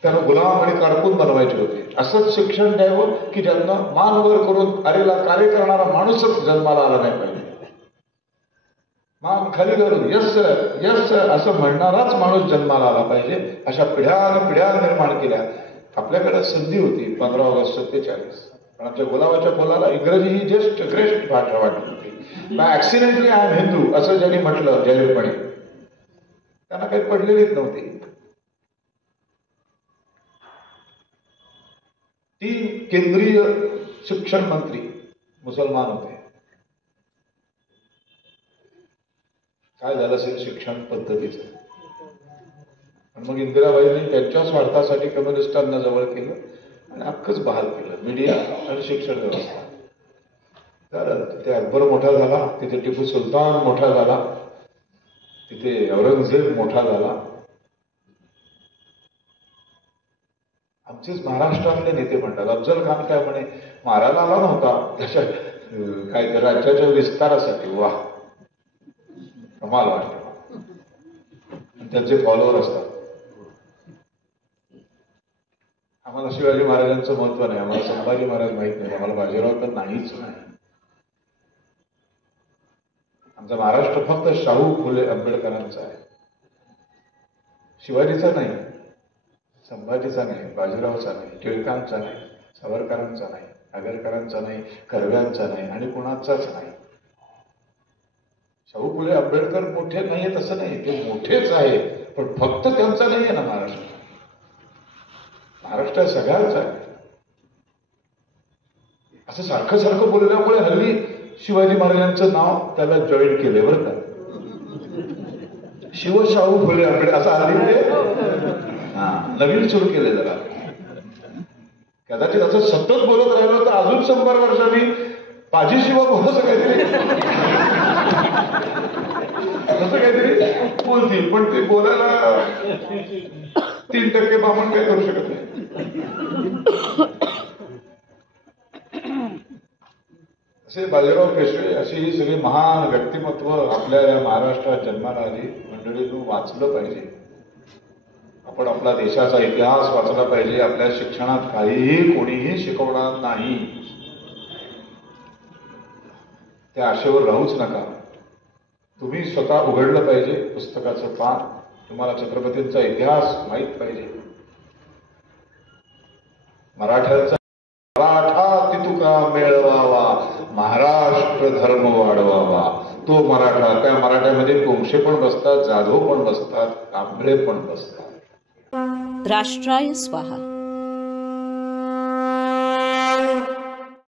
त्यांना गुलाम आणि कारकून बनवायचे होते. असंच शिक्षण द्यावं की ज्यांना मान वर करून अरेला कार्य करणारा माणूसच जन्माला आला नाही पाहिजे. मान खाली करून यस सर, यस सर असं म्हणणाराच माणूस जन्माला आला पाहिजे. अशा पिढ्यान पिढ्या निर्माण केल्या. आपल्याकडे संधी होती 15 ऑगस्ट 47, पण आमच्या गुलाबाच्या मुलाला इंग्रजी ही जस्ट ग्रेस्ट भाषा वाटली होती. ऍक्सिडेंटली आय एम हिंदू असं ज्यांनी म्हटलं जाहीरपणे, त्यांना काही पडलेलीच नव्हती. 3 केंद्रीय शिक्षण मंत्री मुसलमान होते. काय झालं असेल शिक्षण पद्धतीचं. आणि मग इंदिराबाईंनी त्यांच्या स्वार्थासाठी कम्युनिस्टांना जवळ केलं आणि अख्खच बहाल केलं, मीडिया आणि शिक्षण व्यवस्था. तर तिथे अकबर मोठा झाला, तिथे टिपू सुलतान मोठा झाला, तिथे औरंगजेब मोठा झाला. आमचेच महाराष्ट्रातले नेते म्हणतात, अफजल खान काय म्हणे, मारायला आला नव्हता, त्याच्या काय राज्याच्या विस्तारासाठी. वा, कमाल वाटतं. त्यांचे फॉलोअर असतात. आम्हाला शिवाजी महाराजांचं महत्व नाही, आम्हाला संभाजी महाराज माहित नाही, आम्हाला बाजीराव तर नाहीच नाही. आमचा महाराष्ट्र फक्त शाहू फुले आंबेडकरांचा आहे, शिवाजीचा नाही. संभाजीचा नाही, बाजीरावचा नाही, टिळकांचा नाही, सावरकरांचा नाही, आगरकरांचा नाही, कर्व्यांचा नाही आणि कोणाचाच नाही. शाहू फुले आंबेडकर मोठे नाहीयेत असं नाही, ते मोठेच आहेत, पण फक्त त्यांचा नाहीये ना महाराष्ट्र. महाराष्ट्र सगळ्यांचा आहे. असं सारखं सारखं बोलल्यामुळे हल्ली शिवाजी महाराजांचं नाव त्याला जॉईन केलंय बरं का. शिवशाहू फुले आंबेडकर असं हल्ली नवीन सुरू केले जरा. कदाचित असं सतत बोलत राहिलो तर अजून 100 वर्षांनी पाजी शिवा असं काहीतरी असं काहीतरी बोलतील, पण ते बोलायला 3% बामण काही करू शकत नाही. असे बाजीराव पेशवे अशी ही सगळी महान व्यक्तिमत्व आपल्या या महाराष्ट्रात जन्माला आली. मंडळींनी वाचलं पाहिजे. आपण आपला देशाचा इतिहास वाचला पाहिजे. आपल्या शिक्षणात काहीही कोणीही शिकवणार नाही त्या आशेवर राहूच नका. तुम्ही स्वतः उघडलं पाहिजे पुस्तकाचं पान. तुम्हाला छत्रपतींचा इतिहास माहीत पाहिजे. मराठा तितुका मिळवावा, महाराष्ट्र धर्म वाढवावा. तो मराठा, त्या मराठ्यामध्ये कोंगशे पण बसतात, जाधव पण बसतात, कांबळे पण बसतात. राष्ट्राय स्वाहा.